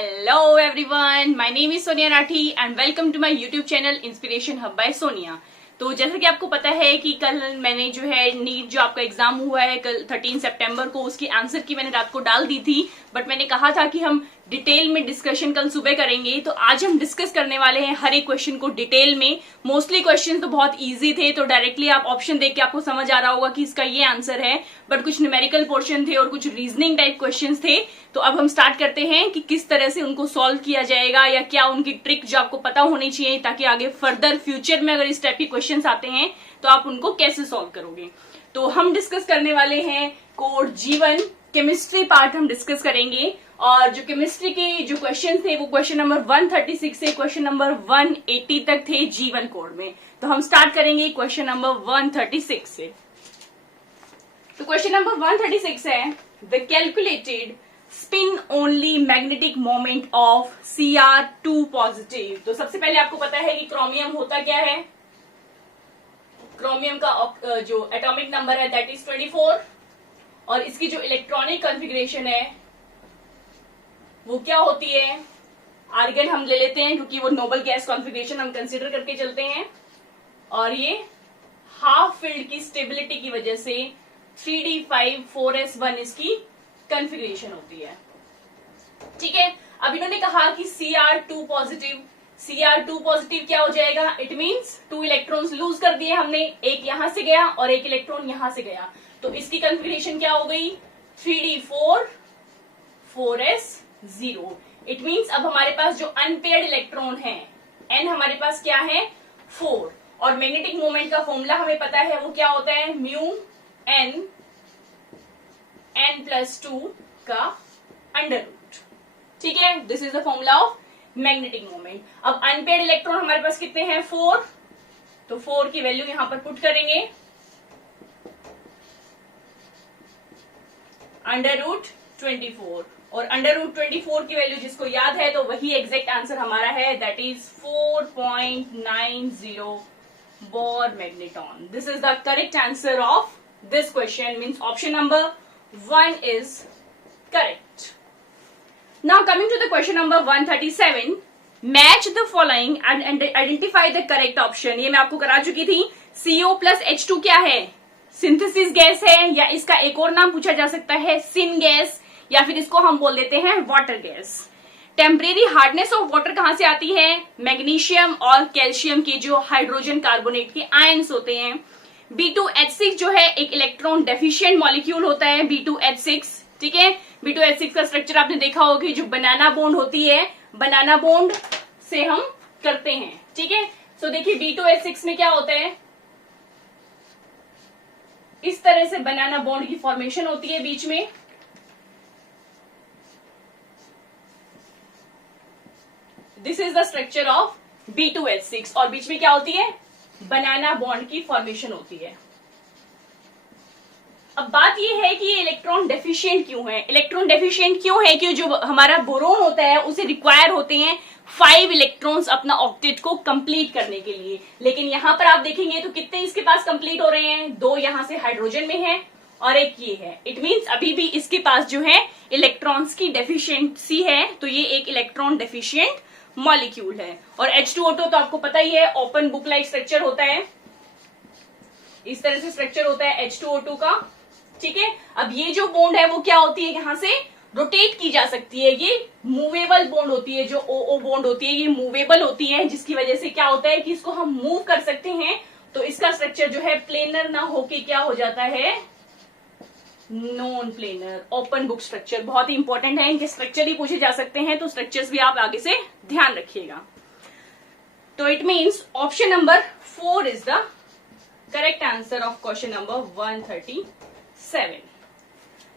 Hello everyone, my name is Sonia Rathi and welcome to my YouTube channel Inspiration Hub by Sonia। तो जैसा कि आपको पता है कि कल मैंने जो है नीट जो आपका एग्जाम हुआ है कल 13 सितंबर को, उसकी आंसर की मैंने रात को डाल दी थी, बट मैंने कहा था कि हम डिटेल में डिस्कशन कल सुबह करेंगे। तो आज हम डिस्कस करने वाले हैं हर एक क्वेश्चन को डिटेल में। मोस्टली क्वेश्चन तो बहुत इजी थे, तो डायरेक्टली आप ऑप्शन देख के आपको समझ आ रहा होगा कि इसका ये आंसर है, बट कुछ न्यूमेरिकल पोर्शन थे और कुछ रीजनिंग टाइप क्वेश्चन थे। तो अब हम स्टार्ट करते हैं कि किस तरह से उनको सॉल्व किया जाएगा या क्या उनकी ट्रिक जो आपको पता होनी चाहिए, ताकि आगे फर्दर फ्यूचर में अगर इस टाइप के क्वेश्चन आते हैं तो आप उनको कैसे सॉल्व करोगे। तो हम डिस्कस करने वाले हैं कोड जीवन, केमिस्ट्री पार्ट हम डिस्कस करेंगे। और जो केमिस्ट्री के जो क्वेश्चन थे वो क्वेश्चन नंबर 136 से क्वेश्चन नंबर 180 तक थे जीवन कोड में। तो हम स्टार्ट करेंगे क्वेश्चन नंबर 136 से। तो क्वेश्चन नंबर 136 है the calculated spin only magnetic moment of Cr2 positive. तो सबसे पहले आपको पता है कि क्रोमियम होता क्या है। क्रोमियम का जो एटॉमिक नंबर है दैट इज 24 और इसकी जो इलेक्ट्रॉनिक कॉन्फ़िगरेशन है वो क्या होती है। आर्गन हम ले लेते हैं क्योंकि वो नोबल गैस कॉन्फ़िगरेशन हम कंसीडर करके चलते हैं, और ये हाफ फील्ड की स्टेबिलिटी की वजह से 3d5 4s1 इसकी कॉन्फ़िगरेशन होती है। ठीक है, अब इन्होंने कहा कि Cr2 पॉजिटिव, Cr2 पॉजिटिव क्या हो जाएगा, इट मींस 2 इलेक्ट्रॉन्स लूज कर दिए हमने, एक यहां से गया और एक इलेक्ट्रॉन यहां से गया। तो इसकी कॉन्फ़िगरेशन क्या हो गई 3d4 4s0। इट मींस अब हमारे पास जो अनपेयर्ड इलेक्ट्रॉन है n हमारे पास क्या है 4, और मैग्नेटिक मोमेंट का फॉर्मूला हमें पता है वो क्या होता है म्यू n n+2 का अंडर रूट। ठीक है, this is the formula of magnetic moment. अब अनपेयर्ड इलेक्ट्रॉन हमारे पास कितने हैं 4, तो 4 की वैल्यू यहां पर पुट करेंगे अंडर रूट 24, और अंडर रूट 24 की वैल्यू जिसको याद है तो वही एग्जैक्ट आंसर हमारा है, that is 4.90 bore magneton. This is the correct answer of this question, means option number 1 is correct. Now coming to the question number 137, match the following and identify the correct option। ये मैं आपको करा चुकी थी। CO plus H2 क्या है, synthesis gas है, या इसका एक और नाम पूछा जा सकता है सिन गैस, या फिर इसको हम बोल देते हैं water gas. Temporary hardness of water कहां से आती है, मैग्नीशियम और कैल्शियम के जो हाइड्रोजन कार्बोनेट के आयंस होते हैं। B2H6 जो है एक इलेक्ट्रॉन डेफिशिएंट मॉलिक्यूल होता है B2H6। ठीक है, B2H6 का स्ट्रक्चर आपने देखा होगा कि जो बनाना बॉन्ड होती है, बनाना बॉन्ड से हम करते हैं। ठीक है, सो देखिए B2H6 में क्या होता है, इस तरह से बनाना बॉन्ड की फॉर्मेशन होती है बीच में। This is the structure of B2H6 और बीच में क्या होती है, बनाना बॉन्ड की फॉर्मेशन होती है। अब बात यह है कि ये इलेक्ट्रॉन डेफिशिएंट क्यों है। इलेक्ट्रॉन डेफिशिएंट क्यों है कि जो हमारा बोरोन होता है उसे रिक्वायर होते हैं 5 इलेक्ट्रॉन्स अपना ऑक्टेट को कंप्लीट करने के लिए, लेकिन यहां पर आप देखेंगे तो कितने इसके पास कंप्लीट हो रहे हैं, 2 यहां से हाइड्रोजन में है और एक ये है। इट मींस अभी भी इसके पास जो है इलेक्ट्रॉन्स की डेफिशिएंसी है, तो ये एक इलेक्ट्रॉन डेफिशिएंट मॉलिक्यूल है। और H2O2 तो आपको पता ही है ओपन बुक लाइक स्ट्रक्चर होता है, इस तरह से स्ट्रक्चर होता है H2O2 का। ठीक है, अब ये जो बॉन्ड है वो क्या होती है, यहां से रोटेट की जा सकती है, ये मूवेबल बॉन्ड होती है। जो OO बॉन्ड होती है ये मूवेबल होती है, जिसकी वजह से क्या होता है कि इसको हम मूव कर सकते हैं। तो इसका स्ट्रक्चर जो है प्लेनर ना होके क्या हो जाता है non planar open book structure. बहुत ही इंपॉर्टेंट है, इनके स्ट्रक्चर ही पूछे जा सकते हैं, तो स्ट्रक्चर्स भी आप आगे से ध्यान रखिएगा। तो it means option number 4 is the correct answer of question number 137।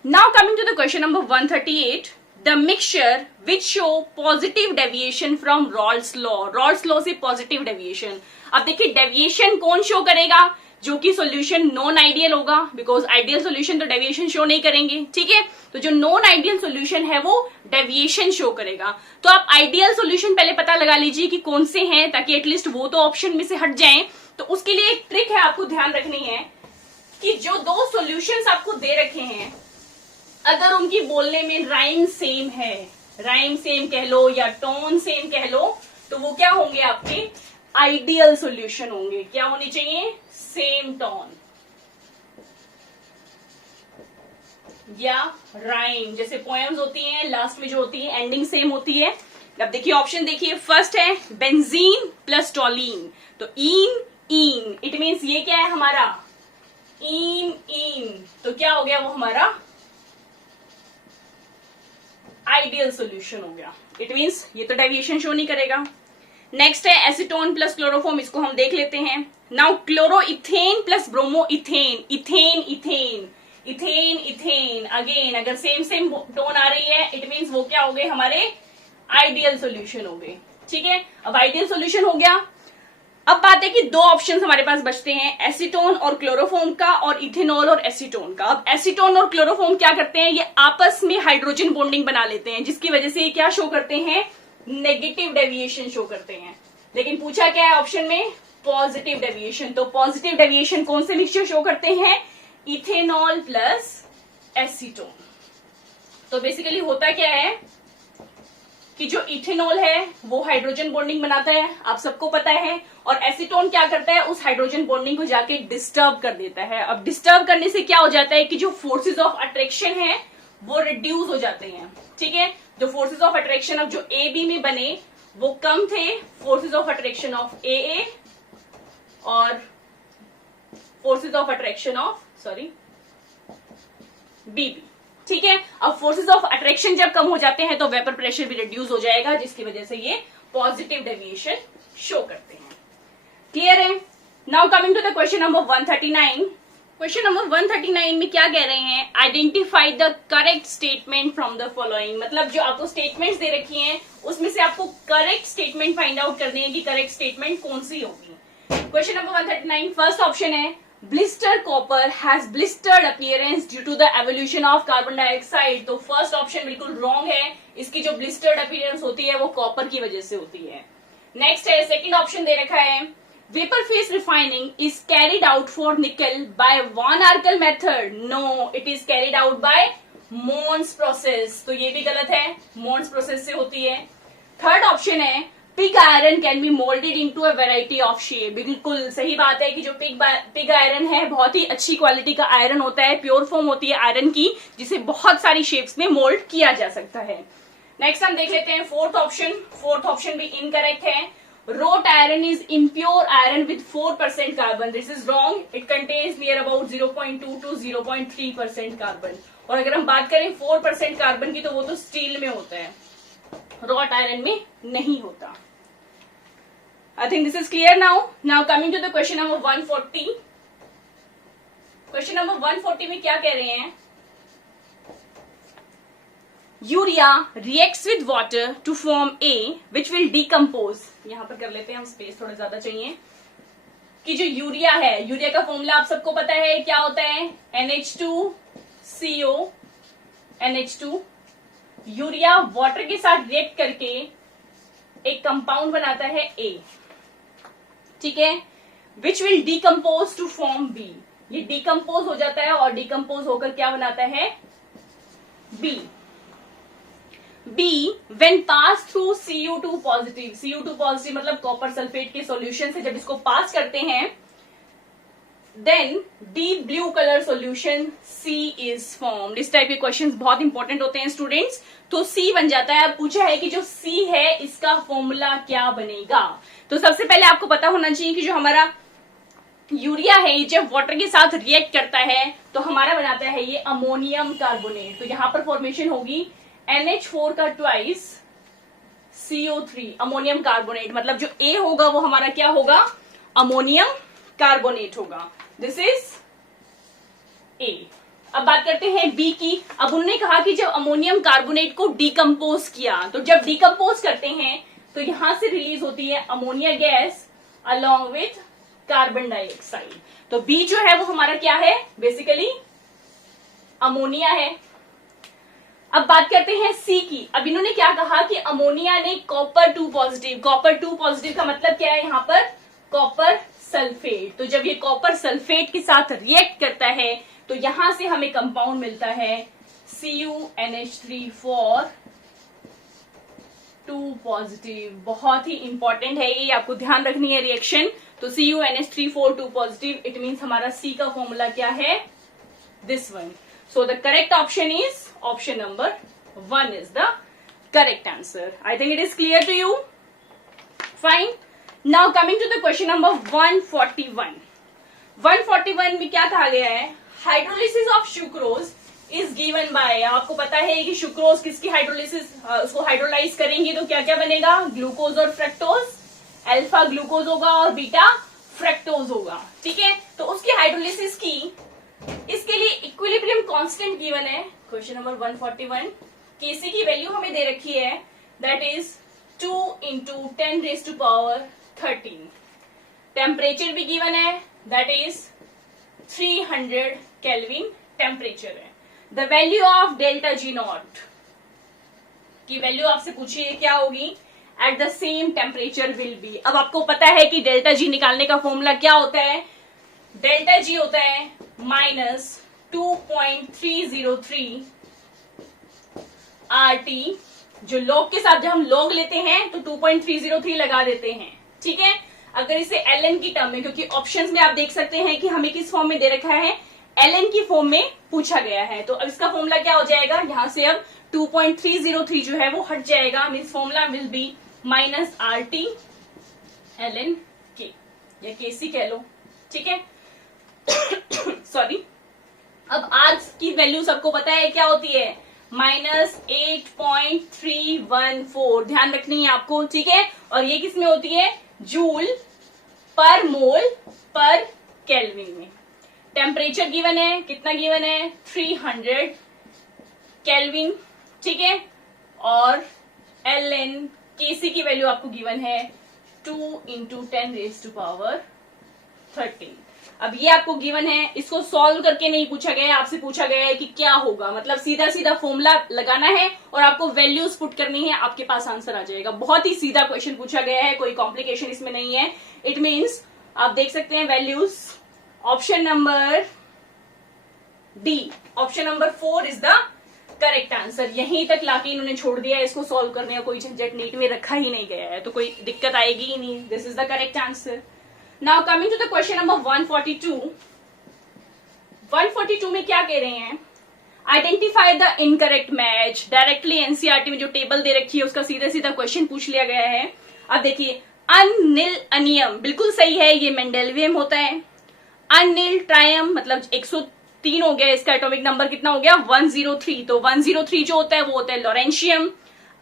Now coming to the question number 138, the mixture which show positive deviation from Raoult's law. Raoult's law से पॉजिटिव डेविएशन। अब देखिए डेविएशन कौन show करेगा, जो कि solution non ideal होगा, because ideal solution तो deviation show नहीं करेंगे। ठीक है, तो जो नॉन आइडियल सॉल्यूशन है वो डेविएशन शो करेगा। तो आप आइडियल सॉल्यूशन पहले पता लगा लीजिए कि कौन से हैं, ताकि एटलीस्ट वो तो ऑप्शन में से हट जाएं। तो उसके लिए एक ट्रिक है, आपको ध्यान रखनी है कि जो 2 सॉल्यूशंस आपको दे रखे हैं, अगर उनकी बोलने में राइम सेम है, राइम सेम कह लो या टोन सेम कह लो, तो वो क्या होंगे आपके आइडियल सॉल्यूशन होंगे। क्या होनी चाहिए? सेम टोन या राइम, जैसे पोएम्स होती हैं लास्ट में जो होती है एंडिंग सेम होती है। अब देखिए ऑप्शन देखिए, फर्स्ट है बेंजीन प्लस टोलीन, तो इन इन, इट मीन्स ये क्या है हमारा इन इन, तो क्या हो गया वो हमारा आइडियल सॉल्यूशन हो गया। इट मीन्स ये तो डेविएशन शो नहीं करेगा। नेक्स्ट है एसीटोन प्लस क्लोरोफॉर्म, इसको हम देख लेते हैं। Now chloro ethane plus bromo ethane, ethane ethane ethane ethane, again अगर सेम सेम टोन आ रही है इट मीन्स वो क्या हो गए हमारे आइडियल सॉल्यूशन हो गए। ठीक है, अब आइडियल सॉल्यूशन हो गया। अब बात है कि दो ऑप्शंस हमारे पास बचते हैं, एसीटोन और क्लोरोफॉर्म का और इथेनॉल और एसीटोन का। अब एसीटोन और क्लोरोफॉर्म क्या करते हैं, ये आपस में हाइड्रोजन बॉन्डिंग बना लेते हैं, जिसकी वजह से ये क्या शो करते हैं, नेगेटिव डेविएशन शो करते हैं। लेकिन पूछा क्या है ऑप्शन में, पॉजिटिव डेविएशन। तो पॉजिटिव डेविएशन कौन से मिक्सचर शो करते हैं, इथेनॉल प्लस एसीटोन। तो बेसिकली होता क्या है कि जो इथेनॉल है वो हाइड्रोजन बॉन्डिंग बनाता है, आप सबको पता है, और एसीटोन क्या करता है, उस हाइड्रोजन बॉन्डिंग को जाके डिस्टर्ब कर देता है। अब डिस्टर्ब करने से क्या हो जाता है कि जो फोर्सेज ऑफ अट्रैक्शन है वो रिड्यूस हो जाते हैं। ठीक है, जो फोर्सेज ऑफ अट्रैक्शन अब जो ए बी में बने वो कम थे, फोर्सेज ऑफ अट्रैक्शन ऑफ ए और फोर्सेज ऑफ अट्रैक्शन ऑफ बीबी। ठीक है, अब फोर्सेज ऑफ अट्रैक्शन जब कम हो जाते हैं तो वेपर प्रेशर भी रिड्यूस हो जाएगा, जिसकी वजह से ये पॉजिटिव डेविएशन शो करते हैं। क्लियर है? Now coming to the question number 139। Question number 139 में क्या कह रहे हैं, identify the correct statement from the following. मतलब जो आपको स्टेटमेंट्स दे रखी हैं उसमें से आपको करेक्ट स्टेटमेंट फाइंड आउट करनी है कि करेक्ट स्टेटमेंट कौन सी होगी। क्वेश्चन नंबर 139 फर्स्ट ऑप्शन है, blister copper has blistered appearance due to the evolution of carbon dioxide। तो फर्स्ट ऑप्शन बिल्कुल रॉन्ग है, इसकी जो blistered appearance होती है वो कॉपर की वजह से होती है। नेक्स्ट है सेकंड ऑप्शन दे रखा है, vapour phase refining is carried out for nickel by van Arkel method, no it is carried out by Mond's process. तो ये भी गलत है, मोन्स प्रोसेस से होती है। थर्ड ऑप्शन है, pig iron can be moulded into a variety of shape. बिल्कुल सही बात है कि जो पिग आयरन है बहुत ही अच्छी क्वालिटी का आयरन होता है, प्योर फॉर्म होती है आयरन की, जिसे बहुत सारी शेप्स में मोल्ड किया जा सकता है। नेक्स्ट हम देख लेते हैं फोर्थ ऑप्शन। फोर्थ ऑप्शन भी इनकरेक्ट है, road iron is impure iron with 4% carbon, this is wrong, it contains near about 0.2 to 0.3% carbon. और अगर हम बात करें 4% कार्बन की तो वो तो स्टील में होता है, रॉट आयरन में नहीं होता। I think this is clear now. Now coming to the question number 140. Question number 140 में क्या कह रहे हैं, urea reacts with water to form A which will decompose। यहां पर कर लेते हैं हम, स्पेस थोड़ा ज्यादा चाहिए, कि जो यूरिया है, यूरिया का फॉर्मूला आप सबको पता है क्या होता है, NH2CO NH2। यूरिया वाटर के साथ रिएक्ट करके एक कंपाउंड बनाता है A, ठीक है, which will decompose to form B. ये डिकम्पोज हो जाता है और डिकम्पोज होकर क्या बनाता है, B. B when pass through Cu2 positive, Cu2 positive मतलब कॉपर सल्फेट के सॉल्यूशन से जब इसको पास करते हैं, then deep blue colour solution C is formed. इस टाइप के क्वेश्चंस बहुत इंपॉर्टेंट होते हैं स्टूडेंट्स। तो C बन जाता है। अब पूछा है कि जो C है इसका फॉर्मूला क्या बनेगा। तो सबसे पहले आपको पता होना चाहिए कि जो हमारा यूरिया है ये जब वाटर के साथ रिएक्ट करता है तो हमारा बनाता है ये अमोनियम कार्बोनेट। तो यहां पर फॉर्मेशन होगी NH4 का ट्वाइस CO3 अमोनियम कार्बोनेट, मतलब जो A होगा वो हमारा क्या होगा, अमोनियम कार्बोनेट होगा। This is A। अब बात करते हैं B की। अब उन्होंने कहा कि जब अमोनियम कार्बोनेट को डिकम्पोज किया, तो जब डिकम्पोज करते हैं तो यहां से रिलीज होती है ammonia gas along with carbon dioxide. तो B जो है वो हमारा क्या है, बेसिकली अमोनिया है। अब बात करते हैं C की। अब इन्होंने क्या कहा कि अमोनिया ने कॉपर 2 पॉजिटिव, कॉपर 2 पॉजिटिव का मतलब क्या है, यहां पर कॉपर सल्फेट। तो जब ये कॉपर सल्फेट के साथ रिएक्ट करता है तो यहां से हमें कंपाउंड मिलता है CuNH3 फॉर 2 पॉजिटिव, बहुत ही इंपॉर्टेंट है ये, आपको ध्यान रखनी है रिएक्शन। तो CuNH3 4 2 पॉजिटिव, इट मीन्स हमारा C का फॉर्मूला क्या है, this one. So the correct option is option number 1 is the correct answer. I think it is clear to you. Fine, now coming to the question number 141। 141 में क्या कहा गया है, hydrolysis of sucrose is given by, आपको पता है कि sucrose किसकी हाइड्रोलिसिस, उसको हाइड्रोलाइज करेंगे तो क्या क्या बनेगा, ग्लूकोज और फ्रक्टोज, अल्फा ग्लूकोज होगा और बीटा फ्रक्टोज होगा, ठीक है। तो उसकी हाइड्रोलिसिस की, इसके लिए इक्विलिब्रियम कांस्टेंट गिवन है क्वेश्चन नंबर 141। केसी की वैल्यू हमें दे रखी है, दैट इज 2 × 10⁻13। टेम्परेचर भी गिवन है, दैट इज 300 केल्विन टेम्परेचर है। The value of delta G not की वैल्यू आपसे पूछी है क्या होगी, at the same temperature will be. अब आपको पता है कि डेल्टा जी निकालने का फॉर्मूला क्या होता है, डेल्टा जी होता है -2.303 RT, जो लॉग के साथ जब हम लॉग लेते हैं तो 2.303 लगा देते हैं, ठीक है। अगर इसे ln की टर्म में, क्योंकि ऑप्शंस में आप देख सकते हैं कि हमें किस फॉर्म में दे रखा है, ln की फॉर्म में पूछा गया है, तो अब इसका फॉर्मूला क्या हो जाएगा, यहां से अब 2.303 जो है वो हट जाएगा, means formula will be -RT ln K या KC कह लो, ठीक है। सॉरी, अब R की वैल्यू सबको पता है क्या होती है, -8.314, ध्यान रखनी है आपको, ठीक है। और ये किस में होती है, जूल पर मोल पर केल्विन में। टेम्परेचर गिवन है, कितना गिवन है, 300 केल्विन, ठीक है। और ln KC की वैल्यू आपको गिवन है 2 × 10⁻13। अब ये आपको गिवन है, इसको सॉल्व करके नहीं पूछा गया है, आपसे पूछा गया है कि क्या होगा, मतलब सीधा सीधा फॉर्मूला लगाना है और आपको वैल्यूज पुट करनी है, आपके पास आंसर आ जाएगा। बहुत ही सीधा क्वेश्चन पूछा गया है, कोई कॉम्प्लिकेशन इसमें नहीं है। इट मीन्स आप देख सकते हैं values, option number D, option number 4 is the correct answer. यहीं तक लाके इन्होंने छोड़ दिया है, इसको सॉल्व करने का कोई झंझट नीट में रखा ही नहीं गया है, तो कोई दिक्कत आएगी ही नहीं। This is the correct answer. Now coming to the question number 142। 142 में क्या कह रहे हैं, identify the incorrect match. Directly NCERT में जो टेबल दे रखी है उसका सीधा सीधा क्वेश्चन पूछ लिया गया है। अब देखिए, अनिल अनियम बिल्कुल सही है, ये मेंडेलियम होता है। अनिल ट्रायम मतलब 103 हो गया, इसका एटॉमिक नंबर कितना हो गया, 103। तो 103 जो होता है वो होता है लॉरेंशियम।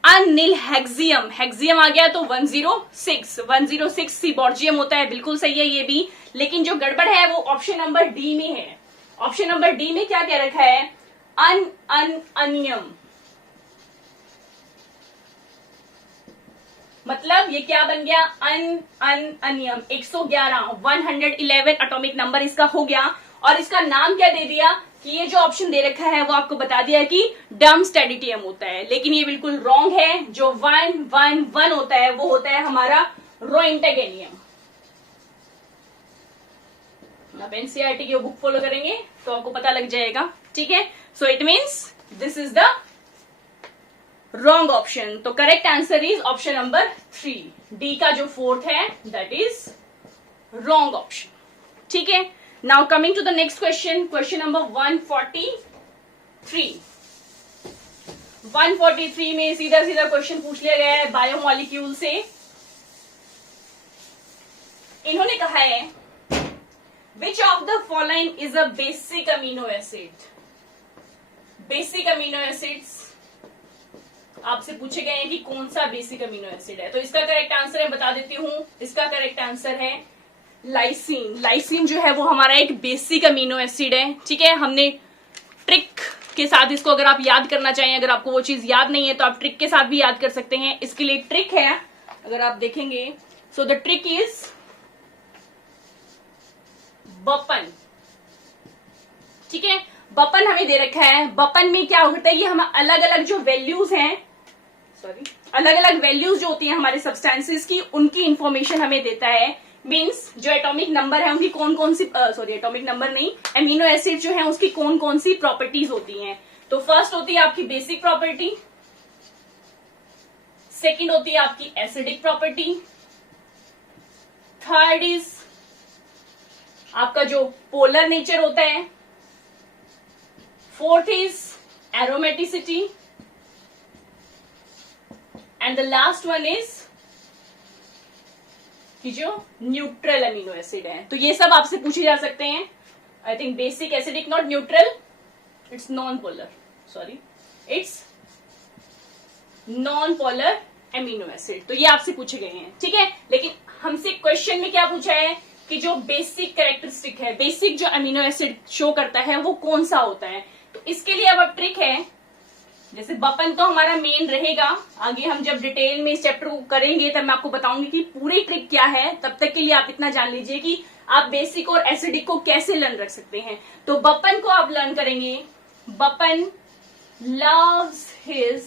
अनिल हेक्सियम, हेक्सियम आ गया तो 106 सीबॉर्जियम होता है, बिल्कुल सही है ये भी। लेकिन जो गड़बड़ है वो ऑप्शन नंबर डी में है। ऑप्शन नंबर डी में क्या कह रखा है, अनियम, मतलब ये क्या बन गया, अनियम। 111 एटॉमिक नंबर इसका हो गया, और इसका नाम क्या दे दिया कि ये जो ऑप्शन दे रखा है वो आपको बता दिया कि डम स्टेडिटियम होता है, लेकिन ये बिल्कुल रॉन्ग है। जो 111 होता है वो होता है हमारा रोइंटेगेनियम। आप एनसीईआरटी की बुक फॉलो करेंगे तो आपको पता लग जाएगा, ठीक है। So it means this is the wrong option. तो correct answer is option number 3, D का जो 4th है दैट इज रॉन्ग ऑप्शन, ठीक है। Now coming to the next question, question number 143। 143 में सीधा सीधा क्वेश्चन पूछ लिया गया है बायोमॉलिक्यूल से। इन्होंने कहा है विच of the following is a basic amino acid. Basic amino acids आपसे पूछे गए हैं कि कौन सा बेसिक अमीनो एसिड है, तो इसका करेक्ट आंसर मैं बता देती हूं। इसका करेक्ट आंसर है लाइसिन। लाइसिन जो है वो हमारा एक बेसिक अमीनो एसिड है, ठीक है। हमने ट्रिक के साथ इसको, अगर आप याद करना चाहें, अगर आपको वो चीज याद नहीं है तो आप ट्रिक के साथ भी याद कर सकते हैं। इसके लिए ट्रिक है, अगर आप देखेंगे, so the trick is Bipin, ठीक है। बपन हमें दे रखा है। बपन में क्या होता है, ये हम अलग अलग जो वैल्यूज हैं, अलग अलग वैल्यूज जो होती हैं हमारे सब्सटेंसेस की, उनकी इंफॉर्मेशन हमें देता है। मीन्स जो एटॉमिक नंबर है उनकी कौन कौन सी, एटॉमिक नंबर नहीं, एमिनो एसिड जो है उसकी कौन कौन सी प्रॉपर्टीज होती हैं। तो फर्स्ट होती है आपकी बेसिक प्रॉपर्टी, सेकंड होती है आपकी एसिडिक प्रॉपर्टी, थर्ड इज आपका जो पोलर नेचर होता है, fourth is aromaticity, and the last one is कि जो न्यूट्रल अमीनो एसिड है। तो ये सब आपसे पूछे जा सकते हैं। I think basic, acidic, not neutral, it's non polar, sorry it's non polar amino acid. तो ये आपसे पूछे गए हैं, ठीक है। लेकिन हमसे क्वेश्चन में क्या पूछा है कि जो बेसिक कैरेक्टरिस्टिक है, बेसिक जो अमीनो एसिड शो करता है वो कौन सा होता है। तो इसके लिए अब ट्रिक है, जैसे बपन तो हमारा मेन रहेगा, आगे हम जब डिटेल में इस चैप्टर को करेंगे तब मैं आपको बताऊंगी कि पूरी ट्रिक क्या है। तब तक के लिए आप इतना जान लीजिए कि आप बेसिक और एसिडिक को कैसे लर्न रख सकते हैं। तो बपन को आप लर्न करेंगे, Bapan loves his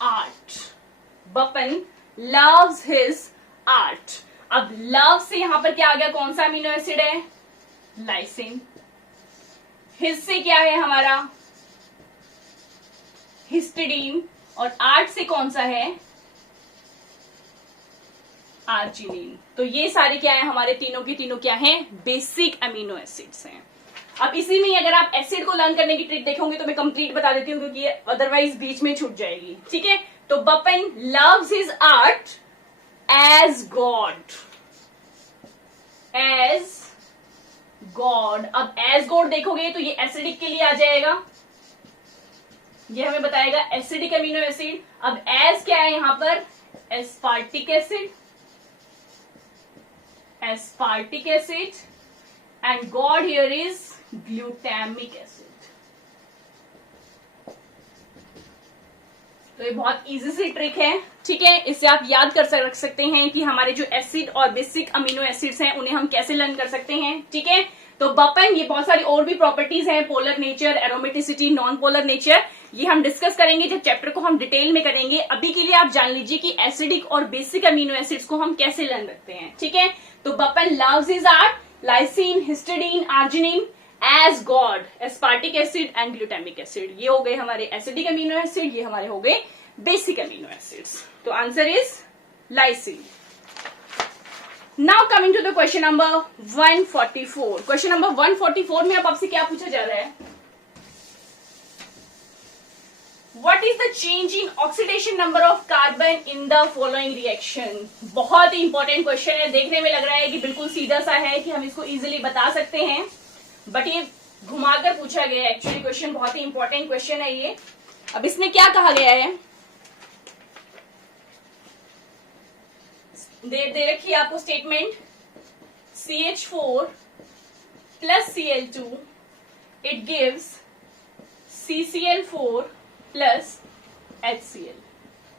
art, Bapan loves his art. अब लव से यहां पर क्या आ गया, कौन सा अमीनो एसिड है, लाइसिन। हिज से क्या है हमारा, हिस्टिडीन, और आर्ट से कौन सा है, आर्जिनिन। तो ये सारे क्या है, हमारे तीनों के तीनों क्या हैं, बेसिक अमीनो एसिड्स हैं। अब इसी में अगर आप एसिड को लर्न करने की ट्रिक देखोगे तो मैं कंप्लीट बता देती हूँ, क्योंकि अदरवाइज बीच में छूट जाएगी, ठीक है। तो Bapan loves his art as god, as god. अब एज गॉड देखोगे तो ये एसिडिक के लिए आ जाएगा, ये हमें बताएगा एसिडिक अमीनो एसिड। अब एज क्या है यहां पर, aspartic acid, aspartic acid, and God here is glutamic acid. तो ये बहुत इजी सी ट्रिक है, ठीक है। इससे आप याद कर रख सकते हैं कि हमारे जो एसिड और बेसिक अमीनो एसिड्स हैं उन्हें हम कैसे लर्न कर सकते हैं, ठीक है। तो बपन, ये बहुत सारी और भी प्रॉपर्टीज हैं, polar nature, aromaticity, non polar nature, ये हम डिस्कस करेंगे जब चैप्टर को हम डिटेल में करेंगे। अभी के लिए आप जान लीजिए कि एसिडिक और बेसिक अमीनो एसिड्स को हम कैसे लर्न रखते हैं, ठीक है। तो Bapan loves his art, lysine, histidine, arginine, as god, aspartic acid and glutamic acid. ये हो गए हमारे एसिडिक अमीनो एसिड, ये हमारे हो गए बेसिक अमीनो एसिड्स। तो answer is lysine. Now coming to the question number 144। Question number 144 में अब आपसे क्या पूछा जा रहा है, what is the change in oxidation number of carbon in the following reaction. बहुत ही इंपॉर्टेंट क्वेश्चन है, देखने में लग रहा है कि बिल्कुल सीधा सा है कि हम इसको इजिली बता सकते हैं, बट ये घुमाकर पूछा गया है। एक्चुअली क्वेश्चन बहुत ही इंपॉर्टेंट क्वेश्चन है ये। अब इसमें क्या कहा गया है, दे रखी है आपको statement, CH4 plus Cl2 it gives CCl4 plus HCl।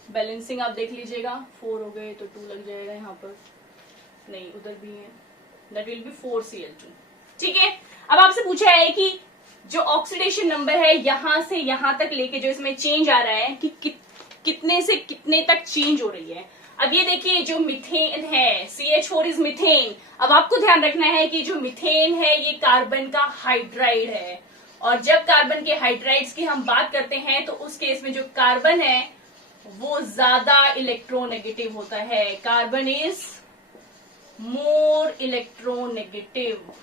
Balancing आप देख लीजिएगा, 4 हो गए तो 2 लग जाएगा यहाँ पर, नहीं उधर भी है, दैट विल बी 4Cl2, ठीक है। अब आपसे पूछा है कि जो ऑक्सीडेशन नंबर है यहां से यहां तक लेके जो इसमें चेंज आ रहा है कि कितने से कितने तक चेंज हो रही है। अब ये देखिए जो मीथेन है, CH4 इज मीथेन। अब आपको ध्यान रखना है कि जो मीथेन है ये कार्बन का हाइड्राइड है, और जब कार्बन के हाइड्राइड्स की हम बात करते हैं तो उस केस में जो कार्बन है वो ज्यादा इलेक्ट्रोनेगेटिव होता है। कार्बन इज मोर इलेक्ट्रोनेगेटिव,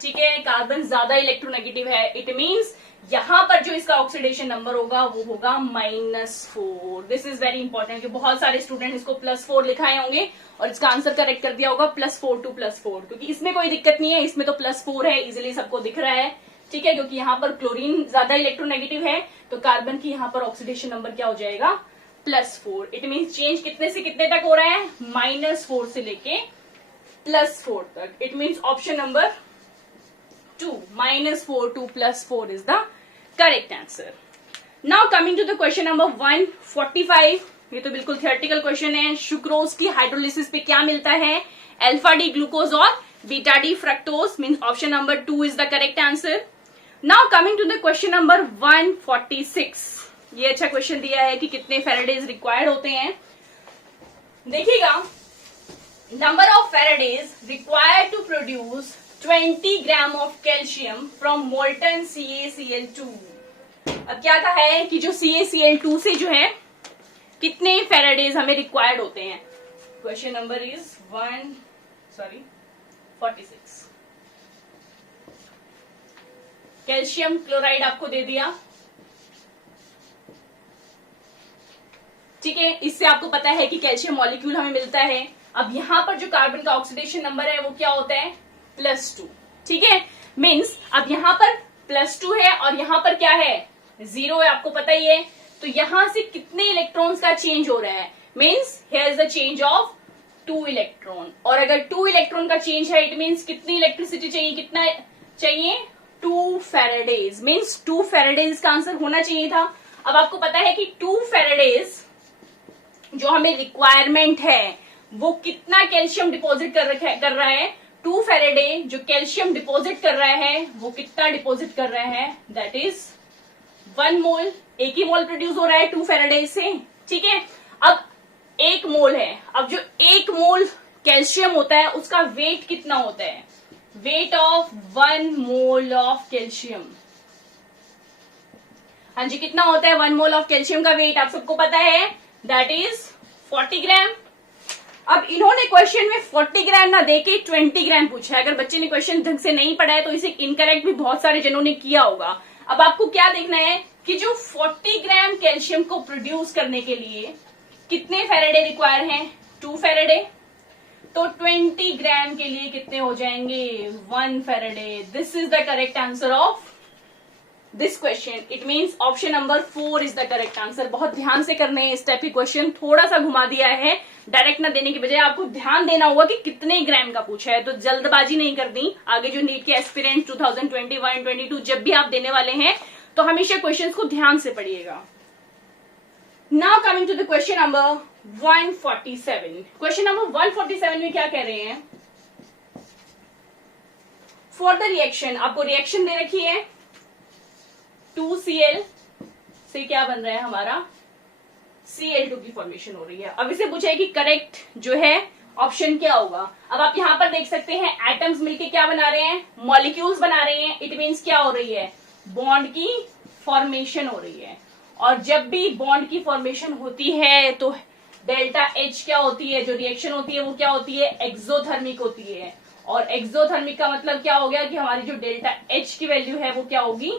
ठीक है, कार्बन ज्यादा इलेक्ट्रोनेगेटिव है। इट मींस यहां पर जो इसका ऑक्सीडेशन नंबर होगा वो होगा -4। दिस इज वेरी इंपॉर्टेंट, कि बहुत सारे स्टूडेंट इसको +4 लिखाए होंगे और इसका आंसर करेक्ट कर दिया होगा +4 to +4, क्योंकि इसमें कोई दिक्कत नहीं है, इसमें तो +4 है, इजिली सबको दिख रहा है, ठीक है, क्योंकि यहाँ पर क्लोरीन ज्यादा इलेक्ट्रोनेगेटिव है तो कार्बन की यहाँ पर ऑक्सीडेशन नंबर क्या हो जाएगा, +4। इट मीन चेंज कितने से कितने तक हो रहा है, -4 से लेके +4 तक। It means option number 2, -4 to +4 is the correct answer. Now coming to the question number 145. ये तो बिल्कुल थियोरेटिकल क्वेश्चन है। सुक्रोज की हाइड्रोलिसिस पे क्या मिलता है, अल्फा डी ग्लूकोज और beta D fructose. Means option number 2 is the correct answer. Now coming to the question number 146। ये अच्छा क्वेश्चन दिया है कि कितने फेराडेज रिक्वायर्ड होते हैं। देखिएगा, number of faradays required to produce 20 gram of calcium from molten CaCl2। अब क्या कहा है कि जो CaCl2 से जो है कितने फेराडेज हमें रिक्वायर्ड होते हैं? Question number is 46। Calcium chloride आपको दे दिया, ठीक है। इससे आपको पता है कि कैल्शियम मॉलिक्यूल हमें मिलता है। अब यहां पर जो कार्बन का ऑक्सीडेशन नंबर है वो क्या होता है? +2, ठीक है। मीन्स अब यहां पर +2 है और यहां पर क्या है? 0 है, आपको पता ही है। तो यहां से कितने इलेक्ट्रॉन्स का चेंज हो रहा है? Means here is the change of 2 electron. और अगर 2 इलेक्ट्रॉन का चेंज है, इट मीन्स कितनी इलेक्ट्रिसिटी चाहिए? कितना चाहिए? 2 फेराडेज। मीन्स 2 फेराडेज का आंसर होना चाहिए था। अब आपको पता है कि 2 फेराडेज जो हमें रिक्वायरमेंट है वो कितना कैल्शियम डिपॉजिट कर रहा है? 2 फेराडे जो कैल्शियम डिपॉजिट कर रहा है वो कितना डिपॉजिट कर रहा है? दैट इज 1 मोल। एक ही मोल प्रोड्यूस हो रहा है 2 फेराडे से, ठीक है। अब 1 मोल है। अब जो 1 मोल कैल्शियम होता है उसका वेट कितना होता है? Weight of 1 mole of calcium. हाँ जी, कितना होता है 1 मोल ऑफ कैल्शियम का वेट? आप सबको पता है, दैट इज 40 ग्राम। अब इन्होंने क्वेश्चन में 40 ग्राम ना देके 20 ग्राम पूछा है। अगर बच्चे ने क्वेश्चन ढंग से नहीं पढ़ा है तो इसे इनकरेक्ट भी बहुत सारे जनों ने किया होगा। अब आपको क्या देखना है कि जो 40 ग्राम कैल्शियम को प्रोड्यूस करने के लिए कितने फेराडे रिक्वायर हैं? 2 फेराडे। तो 20 ग्राम के लिए कितने हो जाएंगे? 1 Faraday. This is the correct answer of this question. It means option number 4 is the correct answer. बहुत ध्यान से करने हैं इस टाइप की क्वेश्चन। थोड़ा सा घुमा दिया है, डायरेक्ट ना देने की बजाय आपको ध्यान देना होगा कि कितने ग्राम का पूछा है। तो जल्दबाजी नहीं करनी। आगे जो नीट के एस्पिरेंट 2021-22 जब भी आप देने वाले हैं तो हमेशा क्वेश्चंस को ध्यान से पढ़िएगा। Now coming to the question number 147। Question number 147 में क्या कह रहे हैं? फॉर द रिएक्शन, आपको रिएक्शन दे रखी है 2Cl से क्या बन रहा है हमारा? Cl2 की फॉर्मेशन हो रही है। अब इसे पूछा है कि करेक्ट जो है ऑप्शन क्या होगा। अब आप यहां पर देख सकते हैं एटम्स मिलके क्या बना रहे हैं? मॉलिक्यूल्स बना रहे हैं। इट मीन्स क्या हो रही है? बॉन्ड की फॉर्मेशन हो रही है। और जब भी बॉन्ड की फॉर्मेशन होती है तो डेल्टा H क्या होती है? जो रिएक्शन होती है वो क्या होती है? एक्सोथर्मिक होती है। और एक्सोथर्मिक का मतलब क्या हो गया कि हमारी जो डेल्टा H की वैल्यू है वो क्या होगी?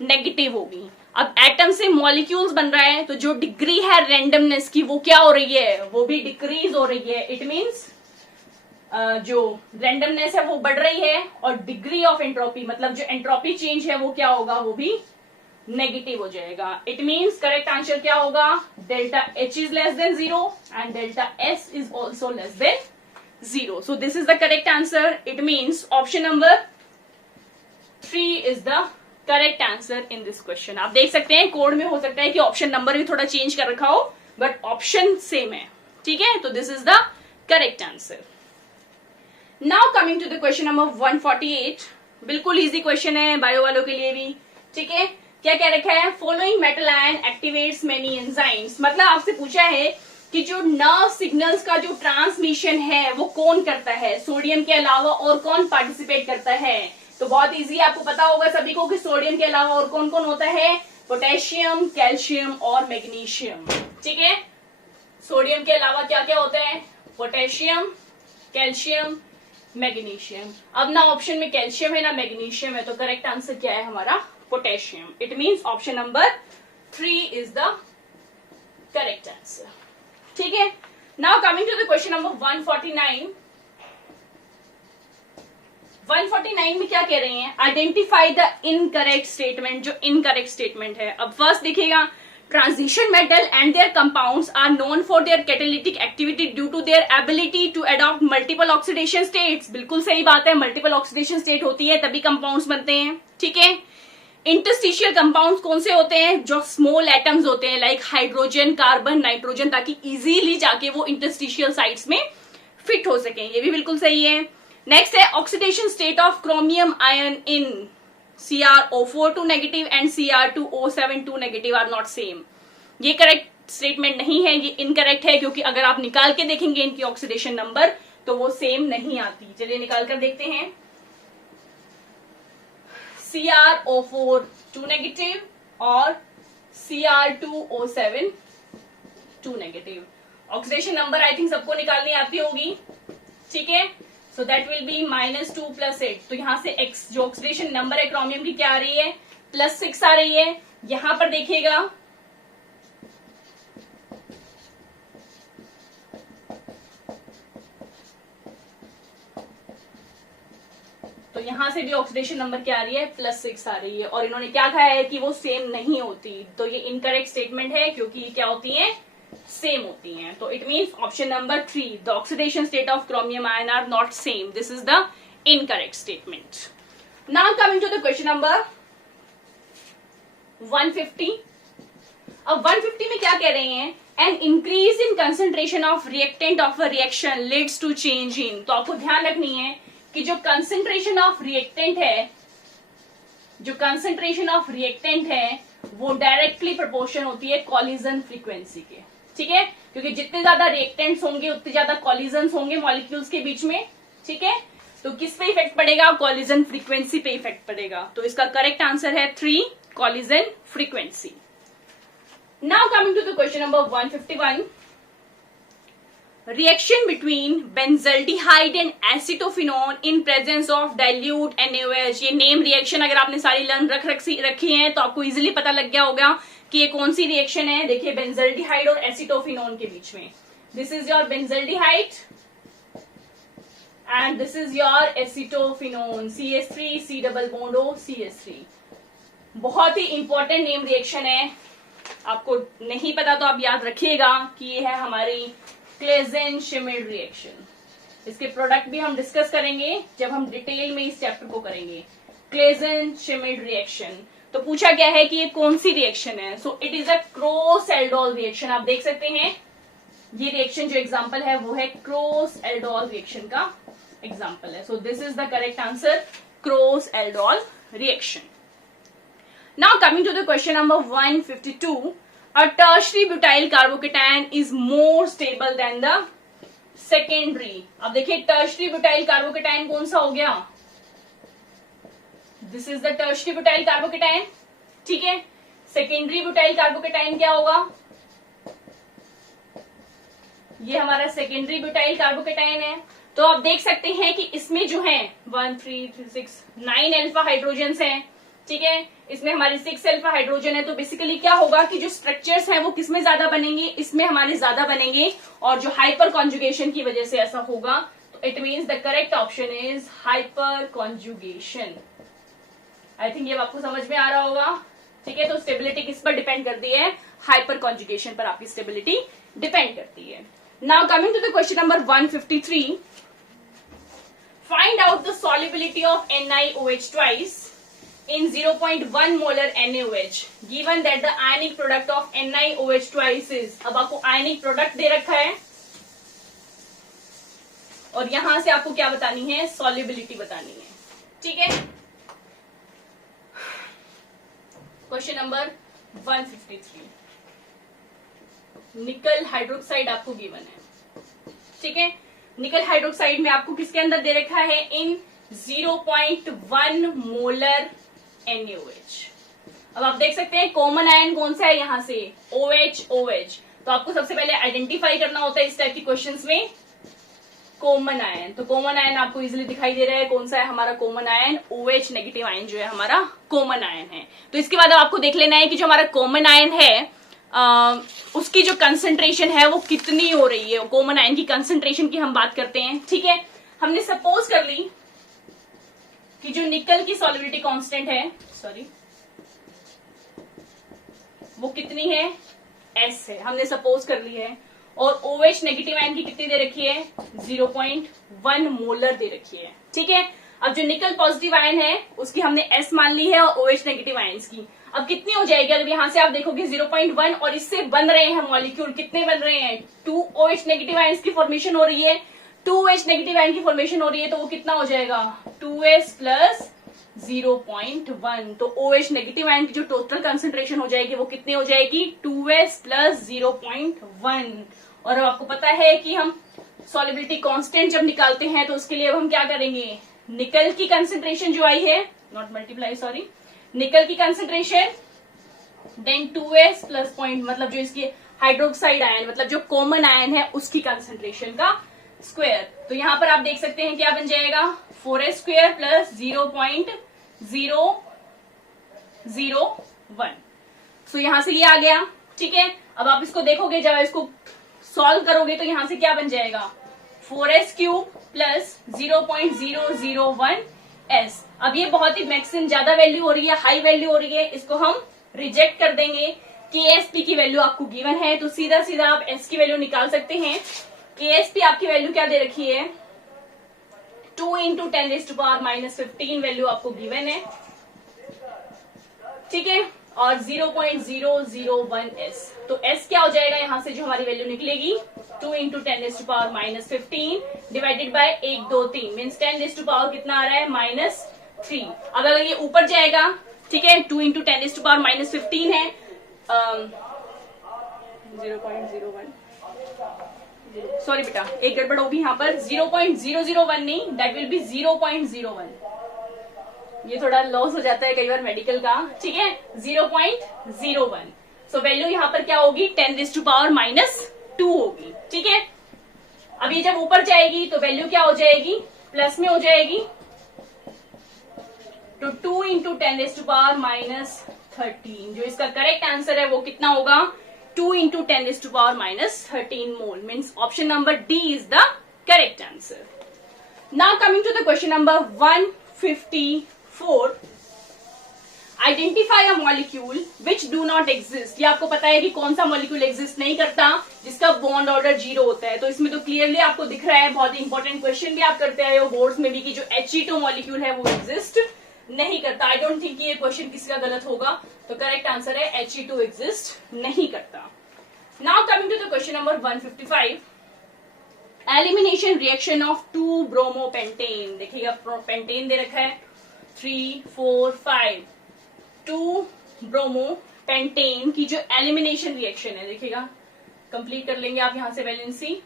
नेगेटिव होगी। अब एटम से मॉलिक्यूल्स बन रहा है तो जो डिग्री है रैंडमनेस की वो क्या हो रही है? वो भी डिक्रीज हो रही है। इट मीन्स जो रैंडमनेस है वो बढ़ रही है और डिग्री ऑफ एंट्रोपी मतलब जो एंट्रोपी चेंज है वो क्या होगा? वो भी नेगेटिव हो जाएगा। इट मीन्स करेक्ट आंसर क्या होगा? Delta H is less than 0 and delta S is also less than 0। So this is the correct answer. It means option number 3 is the correct answer in this question. आप देख सकते हैं code में हो सकता है कि ऑप्शन नंबर भी थोड़ा चेंज कर रखा हो बट ऑप्शन सेम है, ठीक है। तो this is the correct answer. Now coming to the question number 148। बिल्कुल इजी क्वेश्चन है बायो वालों के लिए भी, ठीक है। क्या क्या रखा है? Following metal ion activates many enzymes. मतलब आपसे पूछा है कि जो नर्व सिग्नल्स का जो ट्रांसमिशन है वो कौन करता है? सोडियम के अलावा और कौन पार्टिसिपेट करता है? तो बहुत इजी, आपको पता होगा सभी को कि सोडियम के अलावा और कौन कौन होता है? पोटेशियम, कैल्शियम और मैग्नीशियम, ठीक है। सोडियम के अलावा क्या क्या होता है? Potassium, calcium, magnesium. अब ना ऑप्शन में कैल्शियम है ना मैग्नीशियम है तो करेक्ट आंसर क्या है हमारा? Potassium. It means option number 3 is the correct answer, ठीक है। Now coming to the question number 149। 149 में क्या कह रहे हैं? Identify the incorrect statement. जो इनकरेक्ट स्टेटमेंट है, अब फर्स्ट देखिएगा, transition metal and their compounds are known for their catalytic activity due to their ability to adopt multiple oxidation states. बिल्कुल सही बात है, मल्टीपल ऑक्सीडेशन स्टेट होती है तभी कंपाउंड्स बनते हैं, ठीक है। इंटरस्टिशियल कंपाउंड्स कौन से होते हैं? जो स्मॉल एटम्स होते हैं लाइक हाइड्रोजन, कार्बन, नाइट्रोजन, ताकि इजीली जाके वो इंटरस्टिशियल साइट्स में फिट हो सके। ये भी बिल्कुल सही है। नेक्स्ट है oxidation state of chromium ion in CrO4 negative and Cr2O7 negative are not same. ये करेक्ट स्टेटमेंट नहीं है, ये इनकरेक्ट है क्योंकि अगर आप निकाल के देखेंगे इनकी ऑक्सीडेशन नंबर तो वो सेम नहीं आती। चलिए निकाल कर देखते हैं। CrO4 2 नेगेटिव और Cr2O7 2 negative. Oxidation number I think सबको निकालनी आती होगी, ठीक है। So that will B -2 + 8। तो यहां से x जो ऑक्सीडेशन नंबर है क्रोमियम की क्या आ रही है, +6 आ रही है। यहां पर देखिएगा तो यहां से भी ऑक्सीडेशन नंबर क्या आ रही है, +6 आ रही है। और इन्होंने क्या कहा है कि वो सेम नहीं होती, तो ये इनकरेक्ट स्टेटमेंट है क्योंकि ये क्या होती है, सेम होती हैं। तो it means option number 3, the oxidation state of chromium ion are not same, this is the incorrect statement. Now coming to the question number 150। अब 150 में क्या कह रहे हैं, an increase in concentration of reactant of a reaction leads to change in. तो आपको ध्यान रखनी है कि जो कंसेंट्रेशन ऑफ रिएक्टेंट है, जो कंसेंट्रेशन ऑफ रिएक्टेंट है वो डायरेक्टली प्रोपोर्शन होती है कॉलिजन फ्रीक्वेंसी के, ठीक है। क्योंकि जितने ज्यादा रिएक्टेंट्स होंगे उतने ज्यादा कॉलिजन्स होंगे मॉलिक्यूल्स के बीच में, ठीक है। तो किस पे इफेक्ट पड़ेगा, कॉलिजन फ्रीक्वेंसी पे इफेक्ट पड़ेगा। तो इसका करेक्ट आंसर है 3, collision frequency. Now coming to the question number 151, reaction between benzaldehyde and acetophenone in presence of dilute NaOH। ये नेम रिएक्शन अगर आपने सारी लर्न रखी हैं तो आपको इजीली पता लग गया होगा कि ये कौन सी रिएक्शन है। देखिए बेंजल्डिहाइड और एसिटोफिनोन के बीच में, this is your benzaldehyde and this is your acetophenone, CH3 C double bond O CH3। बहुत ही इंपॉर्टेंट नेम रिएक्शन है, आपको नहीं पता तो आप याद रखिएगा कि ये है हमारी क्लेजेन-श्मिड रिएक्शन। इसके प्रोडक्ट भी हम डिस्कस करेंगे जब हम डिटेल में इस चैप्टर को करेंगे। क्लेजेन-श्मिड रिएक्शन, तो पूछा गया है कि ये कौन सी रिएक्शन है। So it is a cross-aldol reaction. आप देख सकते हैं ये रिएक्शन जो एग्जांपल है वो है क्रोस-एल्डोल रिएक्शन का एग्जांपल है। So this is the correct answer, cross aldol reaction. Now coming to the question number 152, a tertiary butyl carbocation is more stable than the secondary। अब देखिए tertiary butyl carbocation कौन सा हो गया, this is the tertiary butyl carbocation, ठीक है। secondary butyl carbocation क्या होगा, ये हमारा secondary butyl carbocation है। तो आप देख सकते हैं कि इसमें जो है 1 3 3 6 9 अल्फा हाइड्रोजन्स हैं, ठीक है। इसमें हमारे 6 अल्फा हाइड्रोजन है। तो बेसिकली क्या होगा कि जो स्ट्रक्चर्स हैं वो किसमें ज्यादा बनेंगे, इसमें हमारे ज्यादा बनेंगे, और जो हाइपर कॉन्जुगेशन की वजह से ऐसा होगा। तो it means the correct option is hyper conjugation. I think ये आपको समझ में आ रहा होगा, ठीक है। तो स्टेबिलिटी किस पर डिपेंड करती है, हाइपर कॉन्जुगेशन पर आपकी स्टेबिलिटी डिपेंड करती है। Now coming to the question number 153, find out the solubility of NiOH twice in 0.1 molar NaOH given that the ionic product of NiOH twice is। अब आपको आयनिक प्रोडक्ट दे रखा है और यहां से आपको क्या बतानी है, सॉल्युबिलिटी बतानी है, ठीक है। क्वेश्चन नंबर 153, निकल हाइड्रोक्साइड आपको गिवन है, ठीक है। निकल हाइड्रोक्साइड में आपको किसके अंदर दे रखा है, इन 0.1 मोलर NaOH। अब आप देख सकते हैं कॉमन आयन कौन सा है, यहां से OH। तो आपको सबसे पहले आइडेंटिफाई करना होता है इस टाइप की क्वेश्चंस में कॉमन आयन। तो कॉमन आयन आपको इजीली दिखाई दे रहा है, कौन सा है हमारा common ion, OH negative ion जो है हमारा कॉमन आयन है। तो इसके बाद आपको देख लेना है कि जो हमारा कॉमन आयन है उसकी जो कंसेंट्रेशन है वो कितनी हो रही है। कॉमन आयन की कंसेंट्रेशन की हम बात करते हैं, ठीक है। हमने सपोज कर ली कि जो निकल की सॉल्युबिलिटी कांस्टेंट है, सॉरी, वो कितनी है, S है, हमने सपोज कर ली है। और OH नेगेटिव आयन की कितनी दे रखी है, 0.1 मोलर दे रखी है, ठीक है। अब जो निकल पॉजिटिव आयन है उसकी हमने S मान ली है और OH नेगेटिव आयन की अब कितनी हो जाएगी, अगर यहां से आप देखोगे 0.1 और इससे बन रहे हैं मॉलिक्यूल, कितने बन रहे हैं, 2 OH नेगेटिव आयन की फॉर्मेशन हो रही है, 2 OH नेगेटिव आयन की फॉर्मेशन हो रही है। तो वो कितना हो जाएगा, 2S प्लस 0.1। तो OH नेगेटिव आयन की जो टोटल कंसेंट्रेशन हो जाएगी वो कितनी हो जाएगी, 2S प्लस 0.1। और अब आपको पता है कि हम सॉल्युबिलिटी कांस्टेंट जब निकालते हैं तो उसके लिए अब हम क्या करेंगे, निकल की कंसेंट्रेशन जो आई है, नॉट मल्टीप्लाई, सॉरी, निकल की concentration then 2S plus point, मतलब जो इसकी हाइड्रोक्साइड आयन मतलब जो कॉमन आयन है उसकी कंसंट्रेशन का स्क्वायर। तो यहां पर आप देख सकते हैं क्या बन जाएगा 4s स्क्वायर प्लस 0.001। सो यहां से ये आ गया। ठीक है, अब आप इसको देखोगे, जब इसको सॉल्व करोगे तो यहां से क्या बन जाएगा 4s क्यूब प्लस 0.001s। अब ये बहुत ही मैक्सिमम ज्यादा वैल्यू हो रही है, हाई वैल्यू हो रही है, इसको हम रिजेक्ट कर देंगे। KSP की वैल्यू आपको गिवन है तो सीधा सीधा आप S की वैल्यू निकाल सकते हैं। KSP आपकी वैल्यू क्या दे रखी है 2 इंटू 10⁻⁻15 वैल्यू आपको गिवन है। ठीक है, और 0.001s। तो S क्या हो जाएगा यहां से जो हमारी वैल्यू निकलेगी 2 इंटू 10⁻⁻15 डिवाइडेड बाय 1 2 3 मीन्स 10 कितना आ रहा है -3। अब अगर ये ऊपर जाएगा, ठीक है, 2 इंटू 10⁻⁻15 है 0.01, सॉरी बेटा एक गड़बड़ होगी यहाँ पर, 0.001 नहीं, दैट विल बी 0.01। ये थोड़ा लॉस हो जाता है कई बार मेडिकल का। ठीक है, 0.01। सो वैल्यू यहाँ पर क्या होगी 10⁻⁻2 होगी। ठीक है, अब ये जब ऊपर जाएगी तो वैल्यू क्या हो जाएगी प्लस में हो जाएगी। तो 2 इंटू 10⁻⁻13 जो इसका करेक्ट आंसर है वो कितना होगा 2 into 10⁻⁻13 mole. Means option number D is the correct answer. Now coming to the question number 154, identify a molecule which do not exist. ये आपको पता है कि कौन सा मॉलिक्यूल एग्जिस्ट नहीं करता जिसका बॉन्ड ऑर्डर 0 होता है। तो इसमें तो क्लियरली आपको दिख रहा है, बहुत इंपॉर्टेंट क्वेश्चन भी आप करते आए हो बोर्ड्स में भी, कि जो He2 मॉलिक्यूल है वो एग्जिस्ट नहीं करता। आई डोंट थिंक ये क्वेश्चन किसी का गलत होगा, तो करेक्ट आंसर है He2 एग्जिस्ट नहीं करता। Now coming to the question number 155, elimination reaction of 2 bromopentane. देखिएगा पेंटेन दे रखा है 3 4 5, 2 ब्रोमोपेंटेन की जो एलिमिनेशन रिएक्शन है, देखिएगा कंप्लीट कर लेंगे आप यहां से वैलेंसी।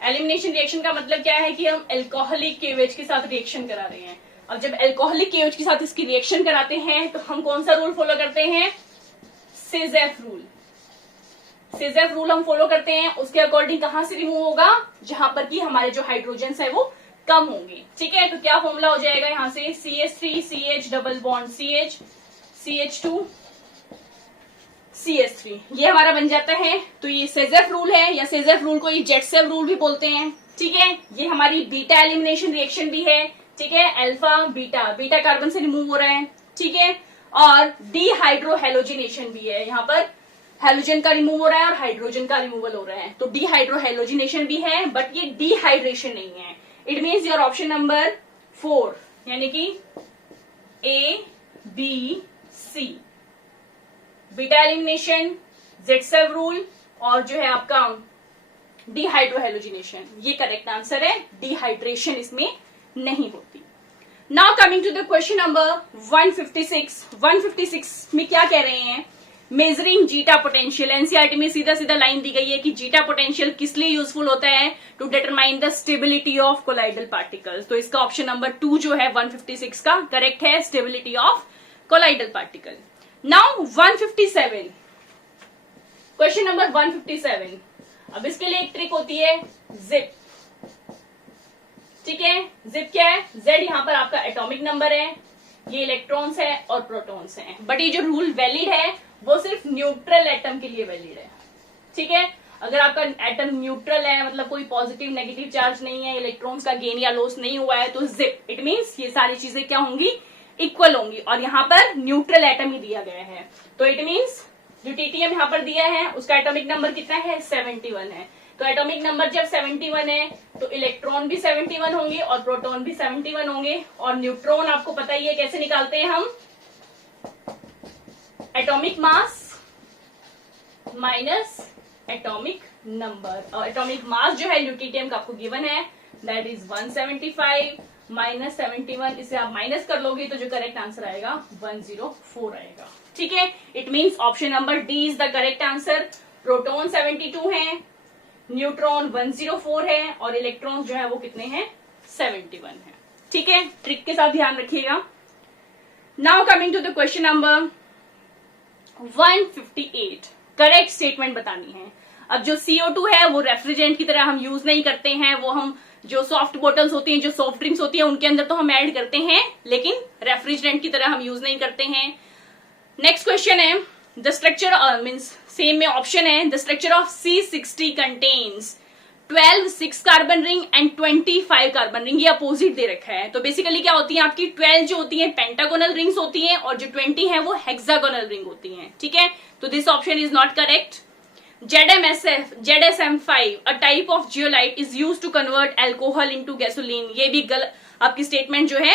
एलिमिनेशन रिएक्शन का मतलब क्या है कि हम एल्कोहलिक केवेज के साथ रिएक्शन करा रहे हैं। अब जब एल्कोहलिक केवेज के साथ इसकी रिएक्शन कराते हैं तो हम कौन सा रूल फॉलो करते हैं सिजेफ रूल। सिजेफ रूल हम फॉलो करते हैं, उसके अकॉर्डिंग कहां से रिमूव होगा जहां पर कि हमारे जो हाइड्रोजन है वो कम होंगे। ठीक है, तो क्या फॉर्मूला हो जाएगा यहां से CH3 CH double bond CH CH2 CH3, ये हमारा बन जाता है। तो ये सेजेफ रूल है, या सेजेफ रूल को ये जेटसेफ रूल भी बोलते हैं। ठीक है, ये हमारी बीटा एलिमिनेशन रिएक्शन भी है। ठीक है, अल्फा बीटा, बीटा कार्बन से रिमूव हो रहा है। ठीक है, और डीहाइड्रोहेलोजिनेशन भी है, यहाँ पर हेलोजन का रिमूव हो रहा है और हाइड्रोजन का रिमूवल हो रहा है। तो डीहाइड्रोहेलोजिनेशन भी है, बट ये डिहाइड्रेशन नहीं है। It means your option number 4 यानी कि ABC, बीटा एलिमिनेशन, जेटसेफ रूल और जो है आपका डिहाइड्रोहेलोजिनेशन, ये करेक्ट आंसर है। डिहाइड्रेशन इसमें नहीं होती। Now coming to the question number 156। 156 में क्या कह रहे हैं मेजरिंग जीटा पोटेंशियल। एनसीईआरटी में सीधा सीधा लाइन दी गई है कि जीटा पोटेंशियल किस लिए यूजफुल होता है to determine the stability of colloidal particles. तो इसका ऑप्शन नंबर 2 जो है 156 का करेक्ट है, stability of colloidal particle. Now 157, question number 157। अब इसके लिए एक ट्रिक होती है जिप। ठीक है, जिप क्या है, Z यहां पर आपका एटॉमिक नंबर है, ये इलेक्ट्रॉन्स है और प्रोटॉन्स हैं, बट ये जो रूल वैलिड है वो सिर्फ न्यूट्रल एटम के लिए वैलिड है। ठीक है, अगर आपका एटम न्यूट्रल है मतलब कोई पॉजिटिव नेगेटिव चार्ज नहीं है, इलेक्ट्रॉन्स का गेन या लॉस नहीं हुआ है, तो जिप इट मीन्स ये सारी चीजें क्या होंगी इक्वल होंगी। और यहाँ पर न्यूट्रल एटम ही दिया गया है, तो इट मीन्स जो टीटीएम यहाँ पर दिया है उसका एटॉमिक नंबर कितना है 71 है। तो एटॉमिक नंबर जब 71 है तो इलेक्ट्रॉन भी 71 होंगे और प्रोटॉन भी 71 होंगे। और न्यूट्रॉन आपको पता ही है कैसे निकालते हैं हम, atomic mass minus atomic number. और एटॉमिक मास जो है ल्यूटिटियम का आपको गिवन है दैट इज 175 माइनस 71, इसे आप माइनस कर लोगे तो जो करेक्ट आंसर आएगा 104 आएगा। ठीक है, it means option number D is the correct answer. Proton 72 है, न्यूट्रॉन 104 है और इलेक्ट्रॉन जो है वो कितने हैं 71 है। ठीक है, ट्रिक के साथ ध्यान रखिएगा। Now coming to the question number 158 correct statement बतानी है। अब जो CO2 है वो रेफ्रिजरेंट की तरह हम यूज नहीं करते हैं, वो हम जो सॉफ्ट बॉटल्स होती हैं, जो सॉफ्ट ड्रिंक्स होती हैं, उनके अंदर तो हम ऐड करते हैं, लेकिन रेफ्रिजरेंट की तरह हम यूज नहीं करते हैं। नेक्स्ट क्वेश्चन है द स्ट्रक्चर मीन्स सेम में ऑप्शन है the structure of C60 contains 12 6 carbon ring and 25 carbon ring. ये अपोजिट दे रखा है। तो बेसिकली क्या होती है आपकी 12 जो होती है पेंटागोनल रिंग्स होती हैं और जो 20 है वो हेक्सागोनल रिंग होती हैं। ठीक है, तो this option is not correct. ZSM5 a type of zeolite is used to convert alcohol into gasoline। ये भी गलत आपकी स्टेटमेंट जो है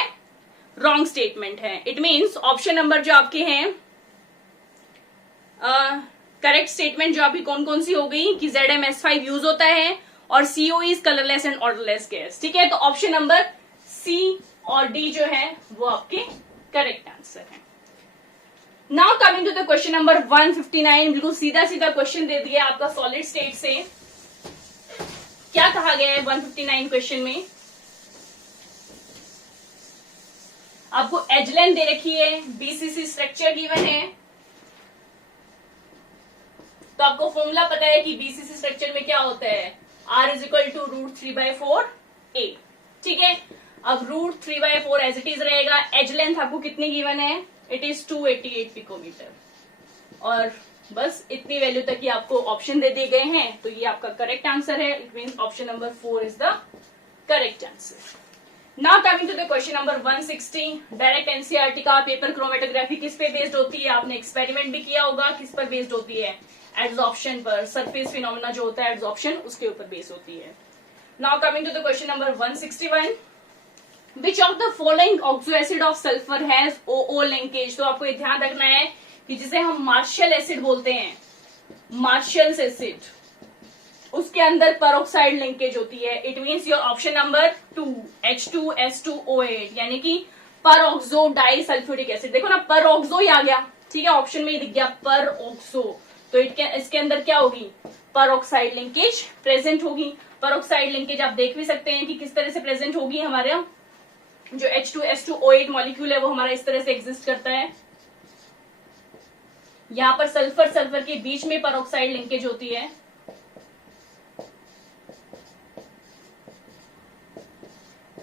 रॉन्ग स्टेटमेंट है। इट मीन्स ऑप्शन नंबर जो आपके हैं करेक्ट स्टेटमेंट जो आपकी कौन कौन सी हो गई कि ZMS5 यूज होता है और CO is colourless and odourless gas. ठीक है, तो ऑप्शन नंबर C और D जो है वो आपके करेक्ट आंसर है। Now coming to the question number 159, बिल्कुल सीधा सीधा क्वेश्चन दे दिया आपका सॉलिड स्टेट से। क्या कहा गया है 159 क्वेश्चन में? आपको एज लेंथ दे रखी है, BCC स्ट्रक्चर गिवन है, तो आपको फॉर्मूला पता है कि BCC स्ट्रक्चर में क्या होता है, R is equal to √3/4A। ठीक है, अब √3/4 एज इट इज रहेगा। एज लेंथ आपको कितनी गिवन है, इट इज 288 पिकोमीटर, और बस इतनी वैल्यू तक ही आपको ऑप्शन दे दिए गए हैं, तो ये आपका करेक्ट आंसर है। It means option number 4 is the correct answer. Now coming to the question number 160, direct NCERT का पेपर क्रोमेटोग्राफी किस पे बेस्ड होती है? आपने एक्सपेरिमेंट भी किया होगा, किस पर बेस्ड होती है? एड्सॉर्प्शन पर, सरफेस फिनोमेना जो होता है एड्सॉर्प्शन, उसके ऊपर बेस्ड होती है। Now coming to the question number 161, which of the following oxo acid of sulphur has OO linkage? तो आपको ये ध्यान रखना है कि जिसे हम मार्शल एसिड बोलते हैं, मार्शल एसिड, उसके अंदर पेरोक्साइड लिंकेज होती है। It means your option number 2 H2S2O8 यानी कि परऑक्सो डाइसल्फ्यूरिक एसिड। देखो ना, परऑक्सो ही आ गया, ठीक है, ऑप्शन में ही दिख गया परऑक्सो, तो इसके अंदर क्या होगी, पेरोक्साइड लिंकेज प्रेजेंट होगी। पेरोक्साइड लिंकेज आप देख भी सकते हैं कि किस तरह से प्रेजेंट होगी। हमारे जो H2S2O8 मॉलिक्यूल है वो हमारा इस तरह से एग्जिस्ट करता है। यहां पर सल्फर के बीच में पेरोक्साइड लिंकेज होती है।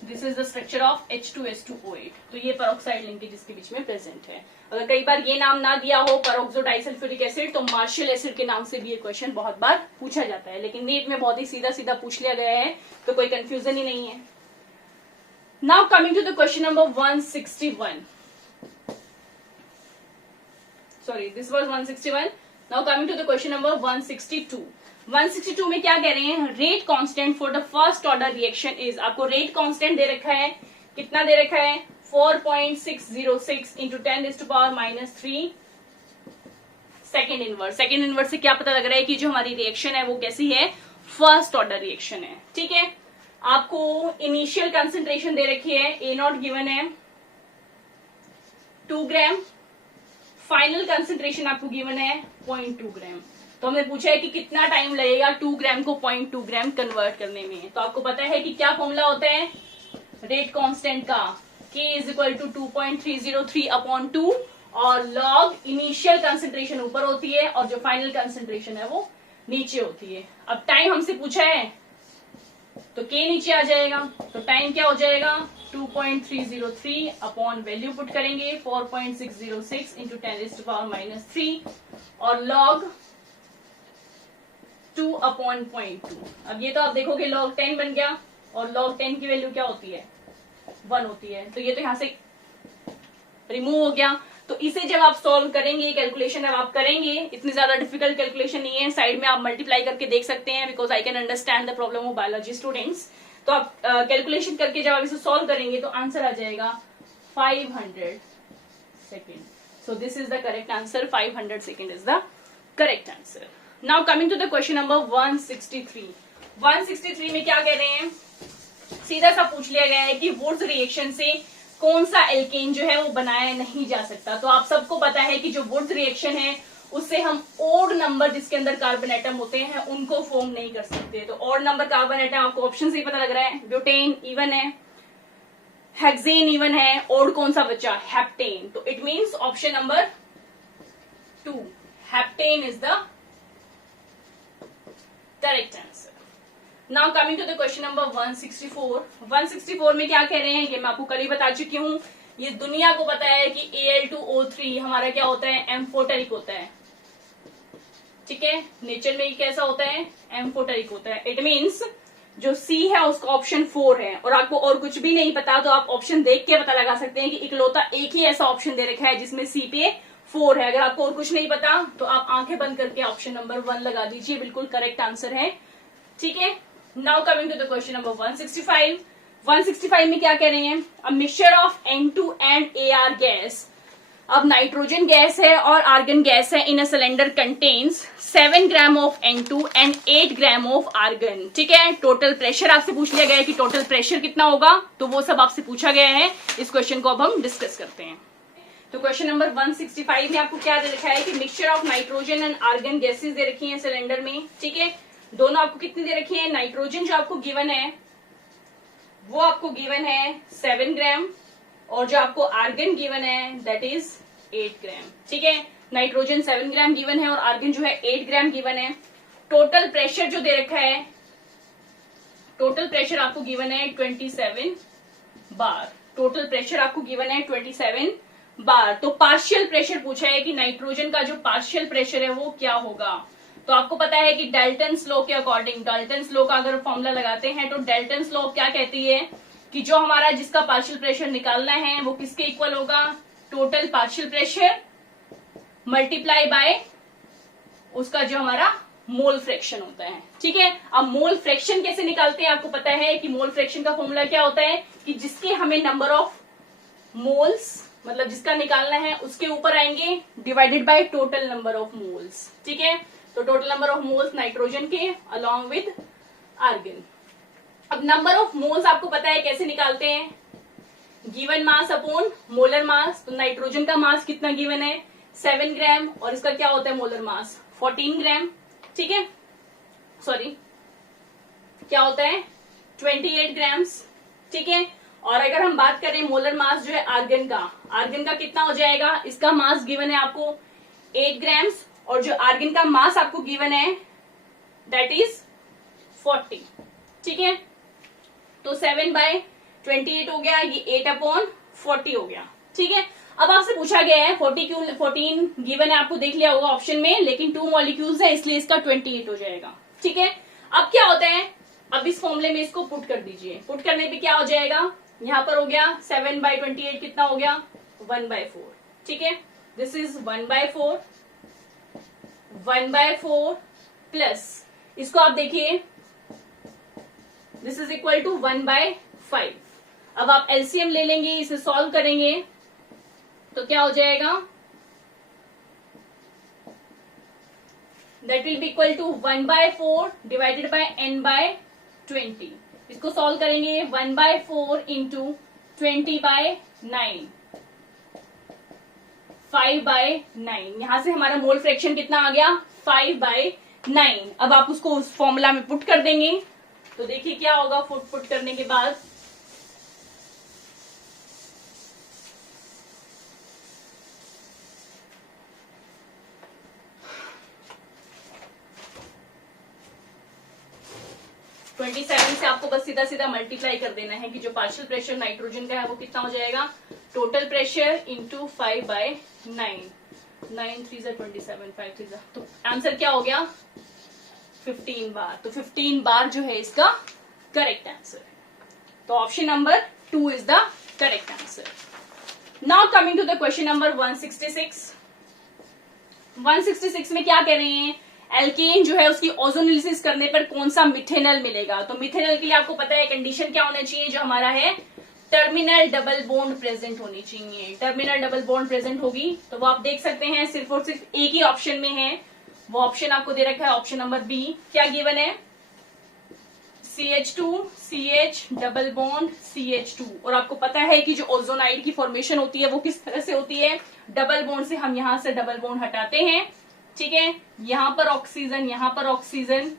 This is the structure of H2S2O8। तो ये पेरोक्साइड लिंकेज इसके बीच में प्रेजेंट है। अगर कई बार ये नाम ना दिया हो पेरोक्सो डाइसल्फ्यूरिक एसिड, तो मार्शल एसिड के नाम से भी ये क्वेश्चन बहुत बार पूछा जाता है, लेकिन नीट में बहुत ही सीधा सीधा पूछ लिया गया है, तो कोई कंफ्यूजन ही नहीं है। Now coming to the question number 161, sorry this was 161। Now coming to the question number 162। 162 में क्या कह रहे हैं, rate constant for the first order reaction is. आपको रेट कांस्टेंट दे रखा है, कितना दे रखा है, 4.606 into 10⁻³ second inverse. Second inverse से क्या पता लग रहा है कि जो हमारी रिएक्शन है वो कैसी है, फर्स्ट ऑर्डर रिएक्शन है। ठीक है, आपको इनिशियल कंसेंट्रेशन दे रखी है, A0 गिवन है 2 ग्राम, फाइनल कंसेंट्रेशन आपको गिवन है 0.2 ग्राम। तो हमने पूछा है कि कितना टाइम लगेगा 2 ग्राम को 0.2 ग्राम कन्वर्ट करने में। तो आपको पता है कि क्या फॉर्मूला होता है रेट कांस्टेंट का, K इज इक्वल टू 2.303/2, और लॉग इनिशियल कंसेंट्रेशन ऊपर होती है और जो फाइनल कंसेंट्रेशन है वो नीचे होती है। अब टाइम हमसे पूछा है तो K नीचे आ जाएगा, तो टाइम क्या हो जाएगा, 2.303 वैल्यू पुट करेंगे 4.606 इंटू 10⁻³ और लॉग 2/0.2। अब ये तो आप देखोगे log 10 बन गया, और log 10 की वैल्यू क्या होती है, 1 होती है, तो ये तो यहां से रिमूव हो गया। तो इसे जब आप सॉल्व करेंगे, कैलकुलेशन जब आप करेंगे, इतनी ज्यादा डिफिकल्ट कैलकुलेशन नहीं है, साइड में आप मल्टीप्लाई करके देख सकते हैं, because I can understand the problem of biology students. तो आप कैलकुलेशन करके जब आप इसे सॉल्व करेंगे तो आंसर आ जाएगा 500 second. So this is the correct answer, 500 second is the correct answer. Now coming to the question number 163। 163 में क्या कह रहे हैं, सीधा सा पूछ लिया गया है कि वुड्स रिएक्शन से कौन सा एल्केन जो है वो बनाया नहीं जा सकता। तो आप सबको पता है कि जो वुड्स रिएक्शन है उससे हम ओड नंबर जिसके अंदर कार्बन एटम होते हैं उनको फॉर्म नहीं कर सकते। तो ओड नंबर कार्बन एटम आपको ऑप्शन से ही पता लग रहा है, ब्यूटेन इवन है, हेक्सेन इवन है, ओड कौन सा बचा, हेप्टेन। तो it means option number 2 heptane is the correct answer. Now coming to the question number 164। 164 में क्या कह रहे हैं, ये मैं आपको कल ही बता चुकी हूँ। ये दुनिया को पता है कि Al2O3 हमारा क्या होता है, एम्फोटेरिक होता है। ठीक है, नेचर में कैसा होता है, एम्फोटेरिक होता है। इट मीन्स जो C है उसका ऑप्शन 4 है, और आपको और कुछ भी नहीं पता तो आप ऑप्शन देख के पता लगा सकते हैं कि इकलौता एक ही ऐसा ऑप्शन दे रखा है जिसमें C पे 4 है। अगर आपको और कुछ नहीं पता तो आप आंखें बंद करके ऑप्शन नंबर 1 लगा दीजिए, बिल्कुल करेक्ट आंसर है। ठीक है, now coming to the question number 165। 165 में क्या कह रहे हैं, a mixture of N2 and AR gas. अब नाइट्रोजन गैस है और आर्गन गैस है, in a cylinder contains 7 gram of N2 and 8 gram of argon. ठीक है, टोटल प्रेशर आपसे पूछ लिया गया है कि टोटल प्रेशर कितना होगा, तो वो सब आपसे पूछा गया है। इस क्वेश्चन को अब हम डिस्कस करते हैं। तो क्वेश्चन नंबर 165 में आपको क्या दे रखा है कि mixture of nitrogen and argon gases दे रखी है सिलेंडर में। ठीक है, दोनों आपको कितनी दे रखी है, नाइट्रोजन जो आपको गिवन है वो आपको गिवन है 7 ग्राम, और जो आपको आर्गन गिवन है दैट इज 8 ग्राम। ठीक है, नाइट्रोजन 7 ग्राम गिवन है और आर्गन जो है 8 ग्राम गिवन है। टोटल प्रेशर जो दे रखा है, टोटल प्रेशर आपको गिवन है 27 बार। टोटल प्रेशर आपको गिवन है 27 बार। तो पार्शियल प्रेशर पूछा है कि नाइट्रोजन का जो पार्शियल प्रेशर है वो क्या होगा। तो आपको पता है कि डाल्टन्स लॉ के अकॉर्डिंग, डाल्टन्स लॉ का अगर फॉर्मूला लगाते हैं तो डाल्टन्स लॉ क्या कहती है कि जो हमारा जिसका पार्शियल प्रेशर निकालना है वो किसके इक्वल होगा, total partial pressure multiply by उसका जो हमारा मोल फ्रैक्शन होता है। ठीक है, अब मोल फ्रैक्शन कैसे निकालते हैं, आपको पता है कि मोल फ्रैक्शन का फॉर्मूला क्या होता है कि जिसके हमें नंबर ऑफ मोल्स मतलब जिसका निकालना है उसके ऊपर आएंगे divided by total number of moles. ठीक है, तो total number of moles nitrogen के अलॉन्ग विद आर्गन। अब नंबर ऑफ मोल्स आपको पता है कैसे निकालते हैं, given mass upon molar mass. तो नाइट्रोजन का मास कितना गिवन है 7 ग्राम, और इसका क्या होता है मोलर मास 14 ग्राम। ठीक है, सॉरी क्या होता है 28 ग्राम्स। ठीक है, और अगर हम बात करें मोलर मास जो है आर्गन का कितना हो जाएगा, इसका मास गिवन है आपको 8 ग्राम्स, और जो आर्गन का मास आपको गिवन है दैट इज 40। ठीक है, तो 7/28 हो गया, ये 8/40 हो गया। ठीक है, अब आपसे पूछा गया है 14 गिवन है, आपको देख लिया होगा ऑप्शन में, लेकिन 2 मॉलिक्यूल्स है इसलिए इसका 28 हो जाएगा। ठीक है, अब क्या होता है, अब इस फॉर्मूले में इसको पुट कर दीजिए। पुट करने पे क्या हो जाएगा, यहां पर हो गया 7/28 कितना हो गया 1/4। ठीक है, दिस इज 1/4 प्लस इसको आप देखिए दिस इज इक्वल टू 1/5। अब आप एलसीएम ले लेंगे, इसे सॉल्व करेंगे तो क्या हो जाएगा, that will be equal to 1/4 divided by n/20। इसको सॉल्व करेंगे 1/4 इंटू 20/9 5/9। यहां से हमारा मोल फ्रैक्शन कितना आ गया 5/9। अब आप उसको उस फॉर्मूला में पुट कर देंगे तो देखिए क्या होगा, पुट करने के बाद ट्वेंटी 27 से आपको बस सीधा सीधा मल्टीप्लाई कर देना है कि जो पार्शियल प्रेशर नाइट्रोजन का है वो कितना हो जाएगा, टोटल प्रेशर इंटू 5/9। 9 3 27 5 3 तो आंसर क्या हो गया 15 बार। तो 15 बार जो है इसका करेक्ट आंसर है। तो option number 2 is the correct answer. Now coming to the question number 166। 166 में क्या कह रहे हैं, एल्केन जो है उसकी ओजोनिलिसिस करने पर कौन सा मिथेनल मिलेगा। तो मिथेनल के लिए आपको पता है कंडीशन क्या होना चाहिए, जो हमारा है टर्मिनल डबल बॉन्ड प्रेजेंट होनी चाहिए। टर्मिनल डबल बॉन्ड प्रेजेंट होगी तो वो आप देख सकते हैं सिर्फ और सिर्फ एक ही ऑप्शन में है, वो ऑप्शन आपको दे रखा है ऑप्शन नंबर बी। क्या गिवन है CH2 CH double bond CH2। और आपको पता है कि जो ओजोनाइड की फॉर्मेशन होती है वो किस तरह से होती है, डबल बॉन्ड से हम यहां से डबल बॉन्ड हटाते हैं। ठीक है, यहां पर ऑक्सीजन,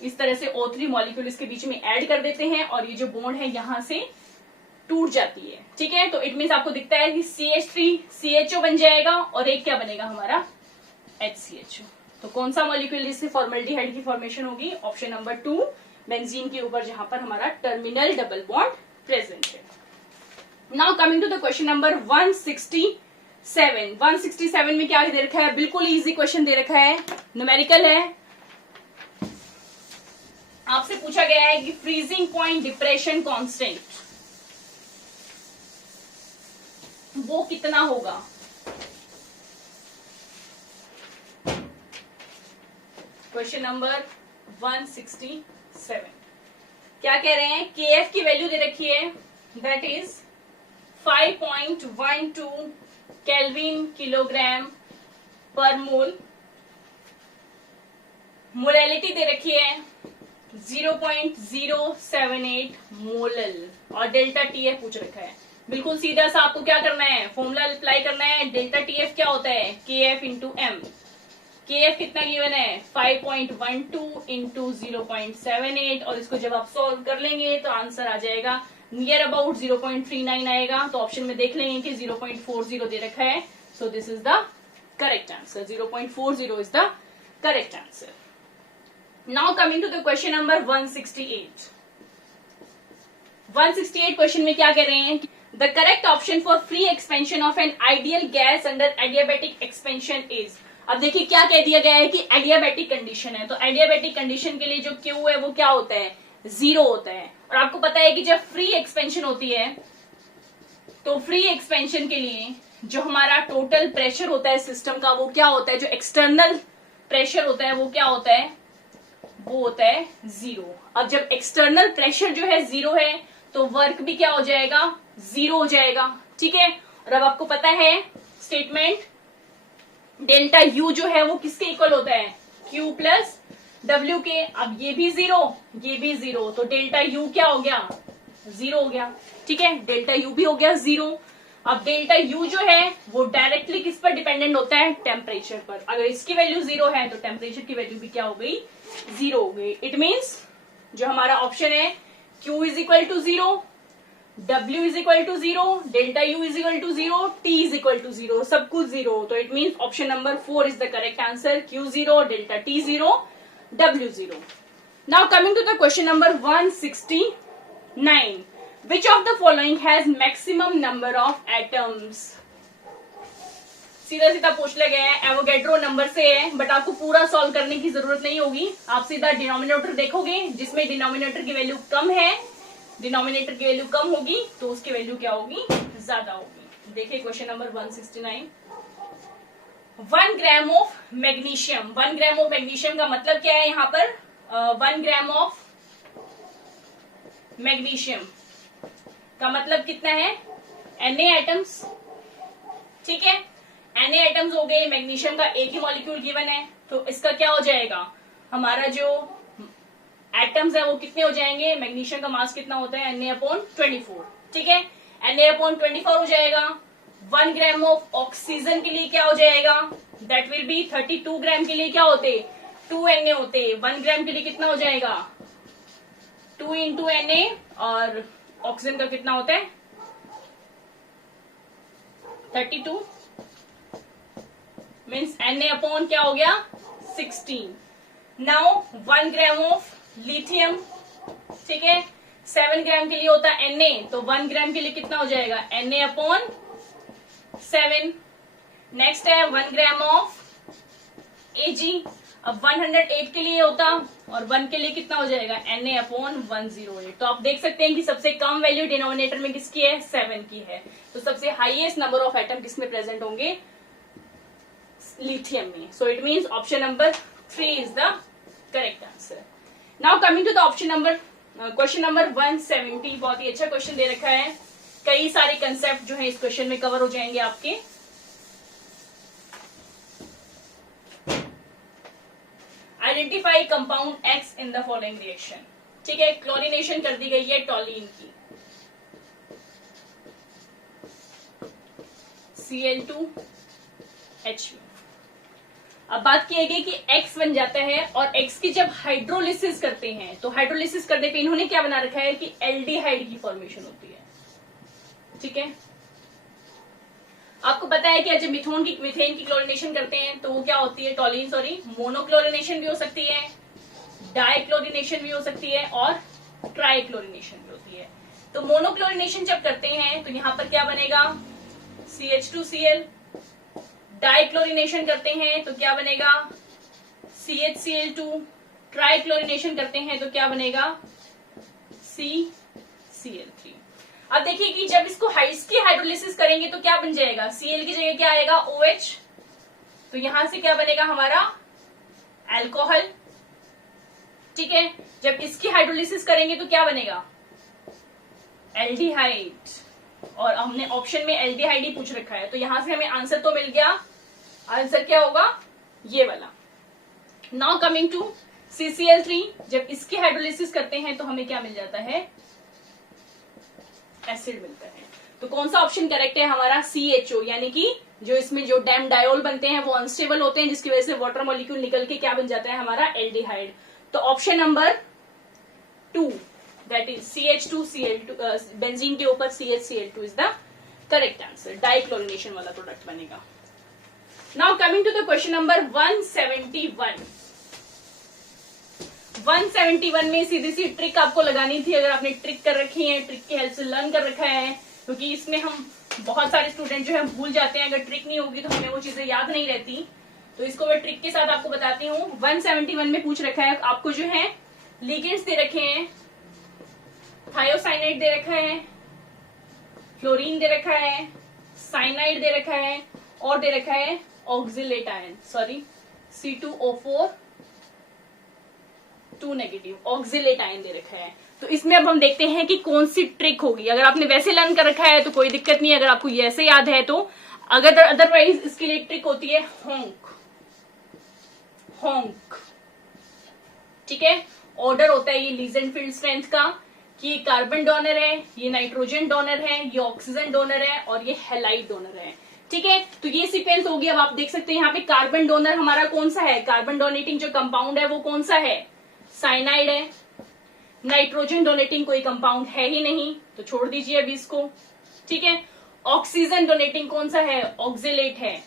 इस तरह से O3 मॉलिक्यूल इसके बीच में ऐड कर देते हैं और ये जो बॉन्ड है यहां से टूट जाती है। ठीक है, तो इट मीन्स आपको दिखता है कि CH3 CHO बन जाएगा और एक क्या बनेगा हमारा HCHO। तो कौन सा मॉलिक्यूल जिससे फॉर्मेल्डिहाइड की फॉर्मेशन होगी? ऑप्शन नंबर 2, बेंजीन के ऊपर जहां पर हमारा टर्मिनल डबल बॉन्ड प्रेजेंट है। Now coming to the question number 167। 167 में क्या दे रखा है? बिल्कुल इजी क्वेश्चन दे रखा है, न्यूमेरिकल है। आपसे पूछा गया है कि फ्रीजिंग पॉइंट डिप्रेशन कांस्टेंट वो कितना होगा? क्वेश्चन नंबर 167 क्या कह रहे हैं? KF की वैल्यू दे रखी है, दैट इज 5.12 केल्विन किलोग्राम पर मोल। मोलैलिटी दे रखी है 0.078 मोलल और डेल्टा TF पूछ रखा है। बिल्कुल सीधा सा आपको क्या करना है? फॉर्मूला अप्लाई करना है। डेल्टा TF क्या होता है? KF into M। KF कितना गिवन है? 5.12 इंटू 0.78 और इसको जब आप सॉल्व कर लेंगे तो आंसर आ जाएगा नियर अबाउट 0.39 आएगा। तो ऑप्शन में देख लेंगे कि 0.40 दे रखा है, so this is the correct answer. 0.40 is the correct answer. Now coming to the question number 168। 168 question में क्या कह रहे हैं? The correct option for free expansion of an ideal gas under adiabatic expansion is. अब देखिए क्या कह दिया गया है कि एडियाबैटिक कंडीशन है, तो एडियाबैटिक कंडीशन के लिए जो Q है वो क्या होता है? 0 होता है। और आपको पता है कि जब फ्री एक्सपेंशन होती है तो फ्री एक्सपेंशन के लिए जो हमारा टोटल प्रेशर होता है सिस्टम का वो क्या होता है? जो एक्सटर्नल प्रेशर होता है वो क्या होता है? वो होता है 0। अब जब एक्सटर्नल प्रेशर जो है 0 है तो वर्क भी क्या हो जाएगा? 0 हो जाएगा। ठीक है। और अब आपको पता है स्टेटमेंट डेल्टा U जो है वो किसके इक्वल होता है? Q प्लस W के। अब ये भी 0, ये भी 0, तो डेल्टा U क्या हो गया? 0 हो गया। ठीक है, डेल्टा U भी हो गया 0। अब डेल्टा U जो है वो डायरेक्टली किस पर डिपेंडेंट होता है? टेम्परेचर पर। अगर इसकी वैल्यू 0 है तो टेम्परेचर की वैल्यू भी क्या हो गई? 0 हो गई। इट मीन्स जो हमारा ऑप्शन है Q is equal to 0, W is equal to 0, delta U is equal to 0, T is equal to 0, सब कुछ 0। तो it means option number 4 is the correct answer. Q 0, delta T 0, W 0। Now coming to the question number 169। Which of the following has maximum number of atoms? सीधा सीधा पूछ लिया गया है, Avogadro number से है, बट आपको पूरा सॉल्व करने की जरूरत नहीं होगी। आप सीधा डिनोमिनेटर देखोगे, जिसमें डिनोमिनेटर की वैल्यू कम है, डिनोमिनेटर की वैल्यू कम होगी तो उसकी वैल्यू क्या होगी? ज्यादा होगी। देखिए question number 169। 1 gram of magnesium. 1 gram of magnesium का मतलब क्या है यहाँ पर? 1 ग्राम ऑफ मैग्नीशियम का मतलब कितना है? Na atoms. ठीक है, Na एटम्स हो गए, मैग्नीशियम का एक ही मॉलिक्यूल गिवन है, तो इसका क्या हो जाएगा? हमारा जो एटम्स है वो कितने हो जाएंगे? मैग्नीशियम का मास कितना होता है? Na/24। ठीक है, Na/24 हो जाएगा। 1 ग्राम ऑफ ऑक्सीजन के लिए क्या हो जाएगा? दैट विल बी 32 ग्राम के लिए क्या होते? 2 Na होते। 1 ग्राम के लिए कितना हो जाएगा? 2 इंटू Na। और ऑक्सीजन का कितना होता है? 32 मीन्स Na अपॉन क्या हो गया? 16। Now 1 gram of lithium. ठीक है, 7 ग्राम के लिए होता है Na, तो 1 ग्राम के लिए कितना हो जाएगा? Na upon 7। नेक्स्ट है 1 ग्राम ऑफ Ag। अब 108 के लिए होता और 1 के लिए कितना हो जाएगा? Na upon 108। तो आप देख सकते हैं कि सबसे कम वैल्यू डिनोमिनेटर में किसकी है? 7 की है। तो सबसे हाईएस्ट नंबर ऑफ एटम किसमें प्रेजेंट होंगे? लिथियम में। So it means option number 3 is the correct answer. Now coming to the option number question number 170। बहुत ही अच्छा क्वेश्चन दे रखा है, कई सारे कंसेप्ट जो है इस क्वेश्चन में कवर हो जाएंगे आपके। Identify compound X in the following reaction. ठीक है, क्लोरीनेशन कर दी गई है टॉलिन की, Cl2H। अब बात की गई कि X बन जाता है और X की जब हाइड्रोलिसिस करते हैं तो हाइड्रोलिसिस करने पे इन्होंने क्या बना रखा है कि एल्डिहाइड की फॉर्मेशन होती है। ठीक है, आपको पता है कि जब मीथेन की क्लोरिनेशन करते हैं तो वो क्या होती है, मोनोक्लोरिनेशन भी हो सकती है, डाइक्लोरिनेशन भी हो सकती है और ट्राइक्लोरिनेशन भी होती है। तो मोनोक्लोरिनेशन जब करते हैं तो यहाँ पर क्या बनेगा, CH2Cl। डाइक्लोरिनेशन करते हैं तो क्या बनेगा, CHCl2। ट्राइक्लोरिनेशन करते हैं तो क्या बनेगा, CCl3। अब देखिए कि जब इसकी हाइड्रोलिसिस करेंगे तो क्या बन जाएगा, Cl की जगह क्या आएगा, OH। तो यहां से क्या बनेगा हमारा अल्कोहल। ठीक है, जब इसकी हाइड्रोलिसिस करेंगे तो क्या बनेगा, एल्डिहाइड। और हमने ऑप्शन में एल्डिहाइड ही पूछ रखा है, तो यहां से हमें आंसर तो मिल गया। आंसर क्या होगा, ये वाला। नाउ कमिंग टू CCl3, जब इसकी हाइड्रोलिसिस करते हैं तो हमें क्या मिल जाता है, एसिड मिलता है। तो कौन सा ऑप्शन करेक्ट है हमारा, CHO, यानी कि जो इसमें जो डैम डायोल बनते हैं वो अनस्टेबल होते हैं, जिसकी वजह से वाटर मॉलिक्यूल निकल के क्या बन जाता है हमारा, एल्डिहाइड। तो option number 2 that is CH2Cl2, benzene के ऊपर CHCl2 is the correct answer. Dichlorination वाला प्रोडक्ट बनेगा। Now coming to the question number 171। 171 में सीधी सी ट्रिक आपको लगानी थी, अगर आपने ट्रिक कर रखी है, ट्रिक की हेल्प से लर्न कर रखा है, क्योंकि इसमें हम बहुत सारे स्टूडेंट जो है भूल जाते हैं, अगर ट्रिक नहीं होगी तो हमें वो चीजें याद नहीं रहती। तो इसको मैं ट्रिक के साथ आपको बताती हूँ। 171 में पूछ रखा है आपको जो है लिगेंड्स दे रखे हैं, थायोसाइनाइड दे रखा है, फ्लोरीन दे रखा है, साइनाइड दे रखा है और दे रखा है oxalate ion, sorry C2O4 2 negative, oxalate ion दे रखा है। तो इसमें अब हम देखते हैं कि कौन सी ट्रिक होगी। अगर आपने वैसे लर्न कर रखा है तो कोई दिक्कत नहीं है, अगर आपको ये ऐसे याद है तो। अगर अदरवाइज इसके लिए ट्रिक होती है होंक। ठीक है, ऑर्डर होता है ये लीजेंडफील्ड स्ट्रेंथ का, कि ये कार्बन डोनर है, ये नाइट्रोजन डोनर है, ये ऑक्सीजन डोनर है और ये हैलाइड डोनर है। ठीक है, तो ये सीक्वेंस होगी। अब आप देख सकते हैं यहाँ पे कार्बन डोनर हमारा कौन सा है, कार्बन डोनेटिंग जो कंपाउंड है वो कौन सा है, साइनाइड है। नाइट्रोजन डोनेटिंग कोई कंपाउंड है ही नहीं, तो छोड़ दीजिए अभी इसको। ठीक है, ऑक्सीजन डोनेटिंग कौन सा है, ऑक्सिलेट है।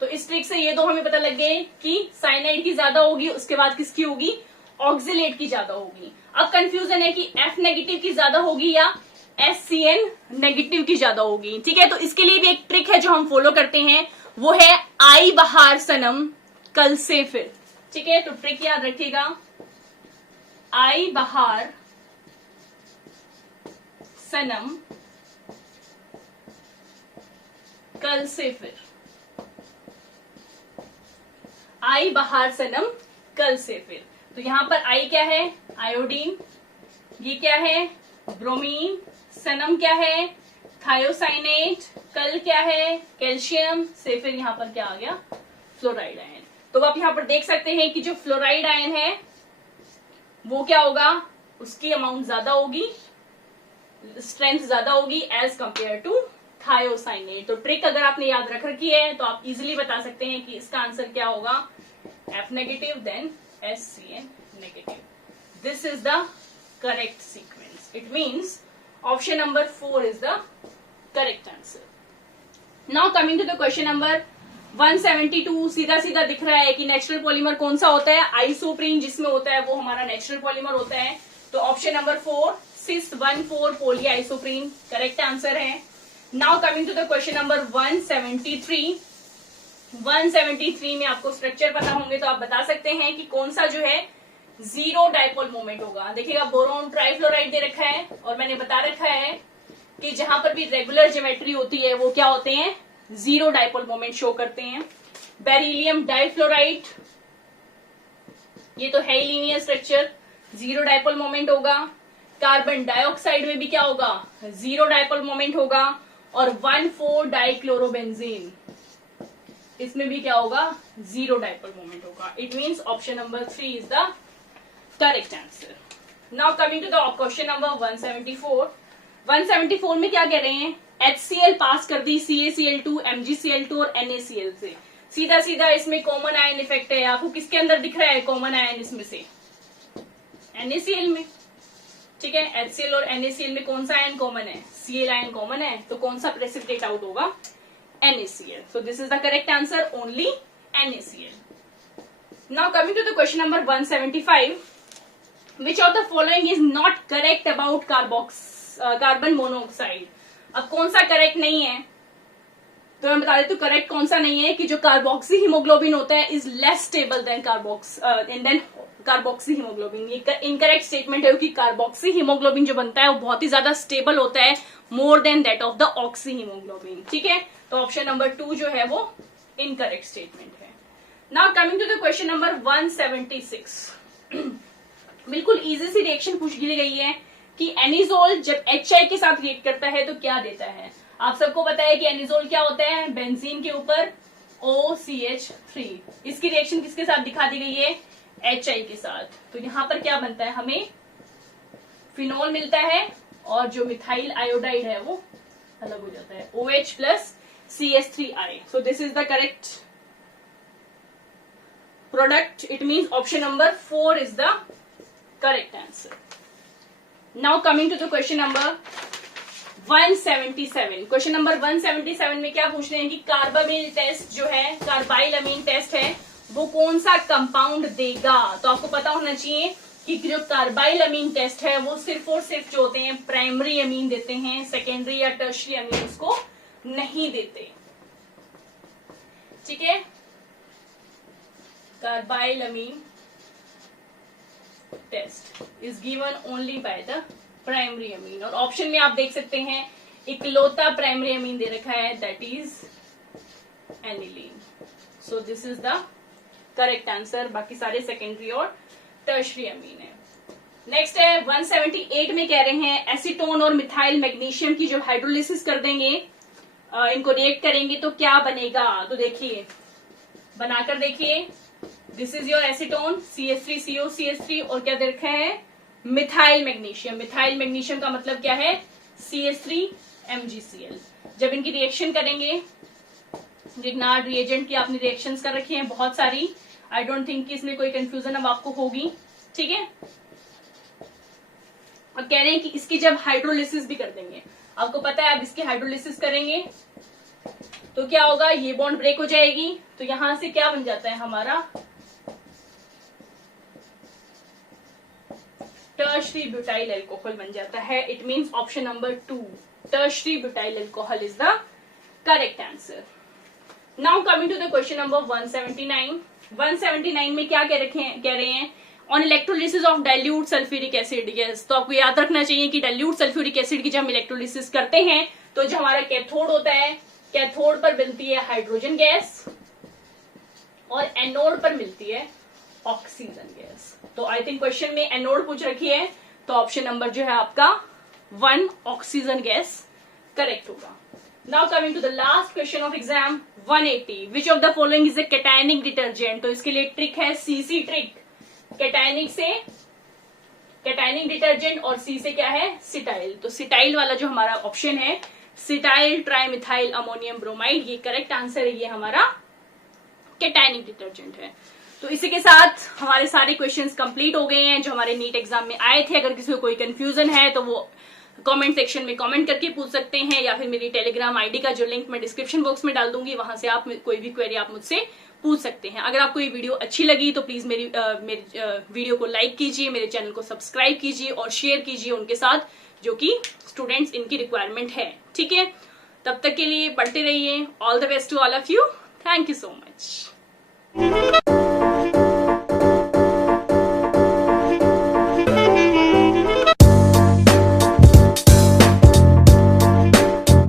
तो इस ट्रिक से ये दो हमें पता लग गए कि साइनाइड की ज्यादा होगी, उसके बाद किसकी होगी, ऑक्सिलेट की ज्यादा होगी। अब कंफ्यूजन है कि F नेगेटिव की ज्यादा होगी या SCN नेगेटिव की ज्यादा होगी। ठीक है, तो इसके लिए भी एक ट्रिक है जो हम फॉलो करते हैं, वो है आई बहार सनम कल से फिर। ठीक है, तो ट्रिक याद रखिएगा, आई बहार सनम कल से फिर, आई बहार सनम कल से फिर। तो यहां पर आई क्या है, आयोडीन, ये क्या है, ब्रोमीन, सनम क्या है, थायोसाइनेट, कल क्या है, कैल्शियम, से फिर यहां पर क्या आ गया, फ्लोराइड आयन। तो आप यहां पर देख सकते हैं कि जो फ्लोराइड आयन है वो क्या होगा, उसकी अमाउंट ज्यादा होगी, स्ट्रेंथ ज्यादा होगी एज कंपेयर टू थायोसाइनेट। तो ट्रिक अगर आपने याद रख रखी है तो आप इजीली बता सकते हैं कि इसका आंसर क्या होगा, F negative then SCN negative. This is the correct sequence. It means option number 4 is the correct answer. Now coming to the question number 172। सीधा सीधा दिख रहा है कि नेचुरल पॉलीमर कौन सा होता है, आइसोप्रीन जिसमें होता है वो हमारा नेचुरल पॉलीमर होता है। तो option number 4 cis-1,4 poly isoprene correct answer है। Now coming to the question number 173। 173 में आपको स्ट्रक्चर पता होंगे तो आप बता सकते हैं कि कौन सा जो है जीरो डाइपोल मोमेंट होगा। देखिएगा बोरोन ट्राइफ्लोराइड दे रखा है और मैंने बता रखा है कि जहां पर भी रेगुलर ज्योमेट्री होती है वो क्या होते हैं, जीरो डाइपोल मोमेंट शो करते हैं। बेरिलियम डाइफ्लोराइड, ये तो है ही linear structure, zero dipole moment होगा। कार्बन डाइऑक्साइड में भी क्या होगा, जीरो डाइपोल मोमेंट होगा। और 1,4 डाइक्लोरोबेंजीन, इसमें भी क्या होगा, जीरो डाइपोल मोमेंट होगा। It means option number 3 is the correct answer. Now coming to the question number 174। 174 में क्या कह रहे हैं, HCl पास कर दी CaCl2, MgCl2 और NaCl से। सीधा सीधा इसमें कॉमन आयन इफेक्ट है। आपको किसके अंदर दिख रहा है कॉमन आयन, इसमें से NaCl में। ठीक है, HCl और NaCl में कौन सा आयन कॉमन है? Cl आयन कॉमन है, तो कौन सा प्रेसिपिटेट आउट होगा? NaCl. So this is the correct answer, only NaCl. Now coming to the question number 175, which of the following is not correct about carbon monoxide? अब कौन सा correct नहीं है, तो मैं बता देती हूँ करेक्ट कौन सा नहीं है कि जो कार्बोक्सी हीमोग्लोबिन होता है is less stable then carboxy haemoglobin. ये इनकरेक्ट स्टेटमेंट है कि कार्बोक्सी हीमोग्लोबिन जो बनता है वो बहुत ही ज्यादा स्टेबल होता है more than that of the oxyhaemoglobin. ठीक है, तो ऑप्शन नंबर 2 जो है वो इनकरेक्ट स्टेटमेंट है। Now coming to the question number 176, बिल्कुल इजी सी रिएक्शन पूछ ली गई है कि एनिजोल जब HI के साथ रिएक्ट करता है तो क्या देता है। आप सबको पता है कि एनिजोल क्या होता है, बेंजीन के ऊपर OCH3। इसकी रिएक्शन किसके साथ दिखा दी गई है? HI के साथ। तो यहां पर क्या बनता है, हमें फिनोल मिलता है और जो मिथाइल आयोडाइड है वो अलग हो जाता है, OH plus CH3I। So this is the correct product. It means option number 4 is the correct answer. Now coming to the question number 177। Question number 177 में क्या पूछ रहे हैं कि कार्बामिल टेस्ट जो है, कार्बाइल अमीन टेस्ट है, वो कौन सा कंपाउंड देगा। तो आपको पता होना चाहिए कि जो कार्बाइल अमीन टेस्ट है वो सिर्फ और सिर्फ जो होते हैं प्राइमरी अमीन देते हैं, सेकेंडरी या टर्शरी अमीन उसको नहीं देते। ठीक है, carbylamine test is given only by the primary amine. और ऑप्शन में आप देख सकते हैं इकलौता प्राइमरी अमीन दे रखा है, that is aniline. So this is the correct answer. बाकी सारे सेकेंडरी और टर्शरी अमीन है। नेक्स्ट है 178 में कह रहे हैं एसीटोन और मिथाइल मैग्नीशियम की जो हाइड्रोलिसिस कर देंगे, इनको रिएक्ट करेंगे तो क्या बनेगा। तो देखिए, बनाकर देखिए, this is your acetone CH3CO CH3 और क्या दे रखा है, मिथाइल मैग्नीशियम। मिथाइल मैग्नीशियम का मतलब क्या है, CH3MgCl। जब इनकी रिएक्शन करेंगे, रिग्नार्ड रिएजेंट की आपने रिएक्शंस कर रखी हैं बहुत सारी, आई डोंट थिंक कि इसमें कोई कंफ्यूजन अब आपको होगी। ठीक है, और कह रहे हैं कि इसकी जब हाइड्रोलिसिस भी कर देंगे, आपको पता है अब इसकी हाइड्रोलिसिस करेंगे तो क्या होगा, ये बॉन्ड ब्रेक हो जाएगी, तो यहां से क्या बन जाता है हमारा टर्शरी ब्यूटाइल अल्कोहल बन जाता है। It means option number 2 tertiary butyl alcohol is the correct answer. Now coming to the question number 179। 179 में क्या कह रहे हैं on electrolysis of dilute sulphuric acid. Yes, तो आपको याद रखना चाहिए कि डाइल्यूट सल्फ्यूरिक एसिड की जब हम इलेक्ट्रोलिसिस करते हैं तो जो हमारा कैथोड होता है, कैथोड पर मिलती है हाइड्रोजन गैस और एनोड पर मिलती है ऑक्सीजन गैस। तो आई थिंक क्वेश्चन में एनोड पूछ रखी है, तो ऑप्शन नंबर जो है आपका 1 ऑक्सीजन गैस करेक्ट होगा। Now coming to the last question of exam 180, which of the following is a cationic detergent. तो इसके लिए ट्रिक है CC ट्रिक। कैटायनिक से कैटायनिक डिटर्जेंट और C से क्या है, सिटाइल। तो सिटाइल वाला जो हमारा ऑप्शन है, सिटाइल ट्राइमिथाइल अमोनियम ब्रोमाइड, ये करेक्ट आंसर है, ये हमारा कैटायनिक डिटर्जेंट है। तो इसी के साथ हमारे सारे क्वेश्चंस कंप्लीट हो गए हैं जो हमारे नीट एग्जाम में आए थे। अगर किसी को कोई कंफ्यूजन है तो वो कमेंट सेक्शन में कमेंट करके पूछ सकते हैं, या फिर मेरी टेलीग्राम आईडी का जो लिंक मैं डिस्क्रिप्शन बॉक्स में डाल दूंगी, वहां से आप कोई भी क्वेरी आप मुझसे पूछ सकते हैं। अगर आपको ये वीडियो अच्छी लगी तो प्लीज मेरी वीडियो को लाइक कीजिए, मेरे चैनल को सब्सक्राइब कीजिए और शेयर कीजिए उनके साथ जो कि स्टूडेंट्स इनकी रिक्वायरमेंट है। ठीक है, तब तक के लिए पढ़ते रहिए। All the best to all of you. Thank you so much.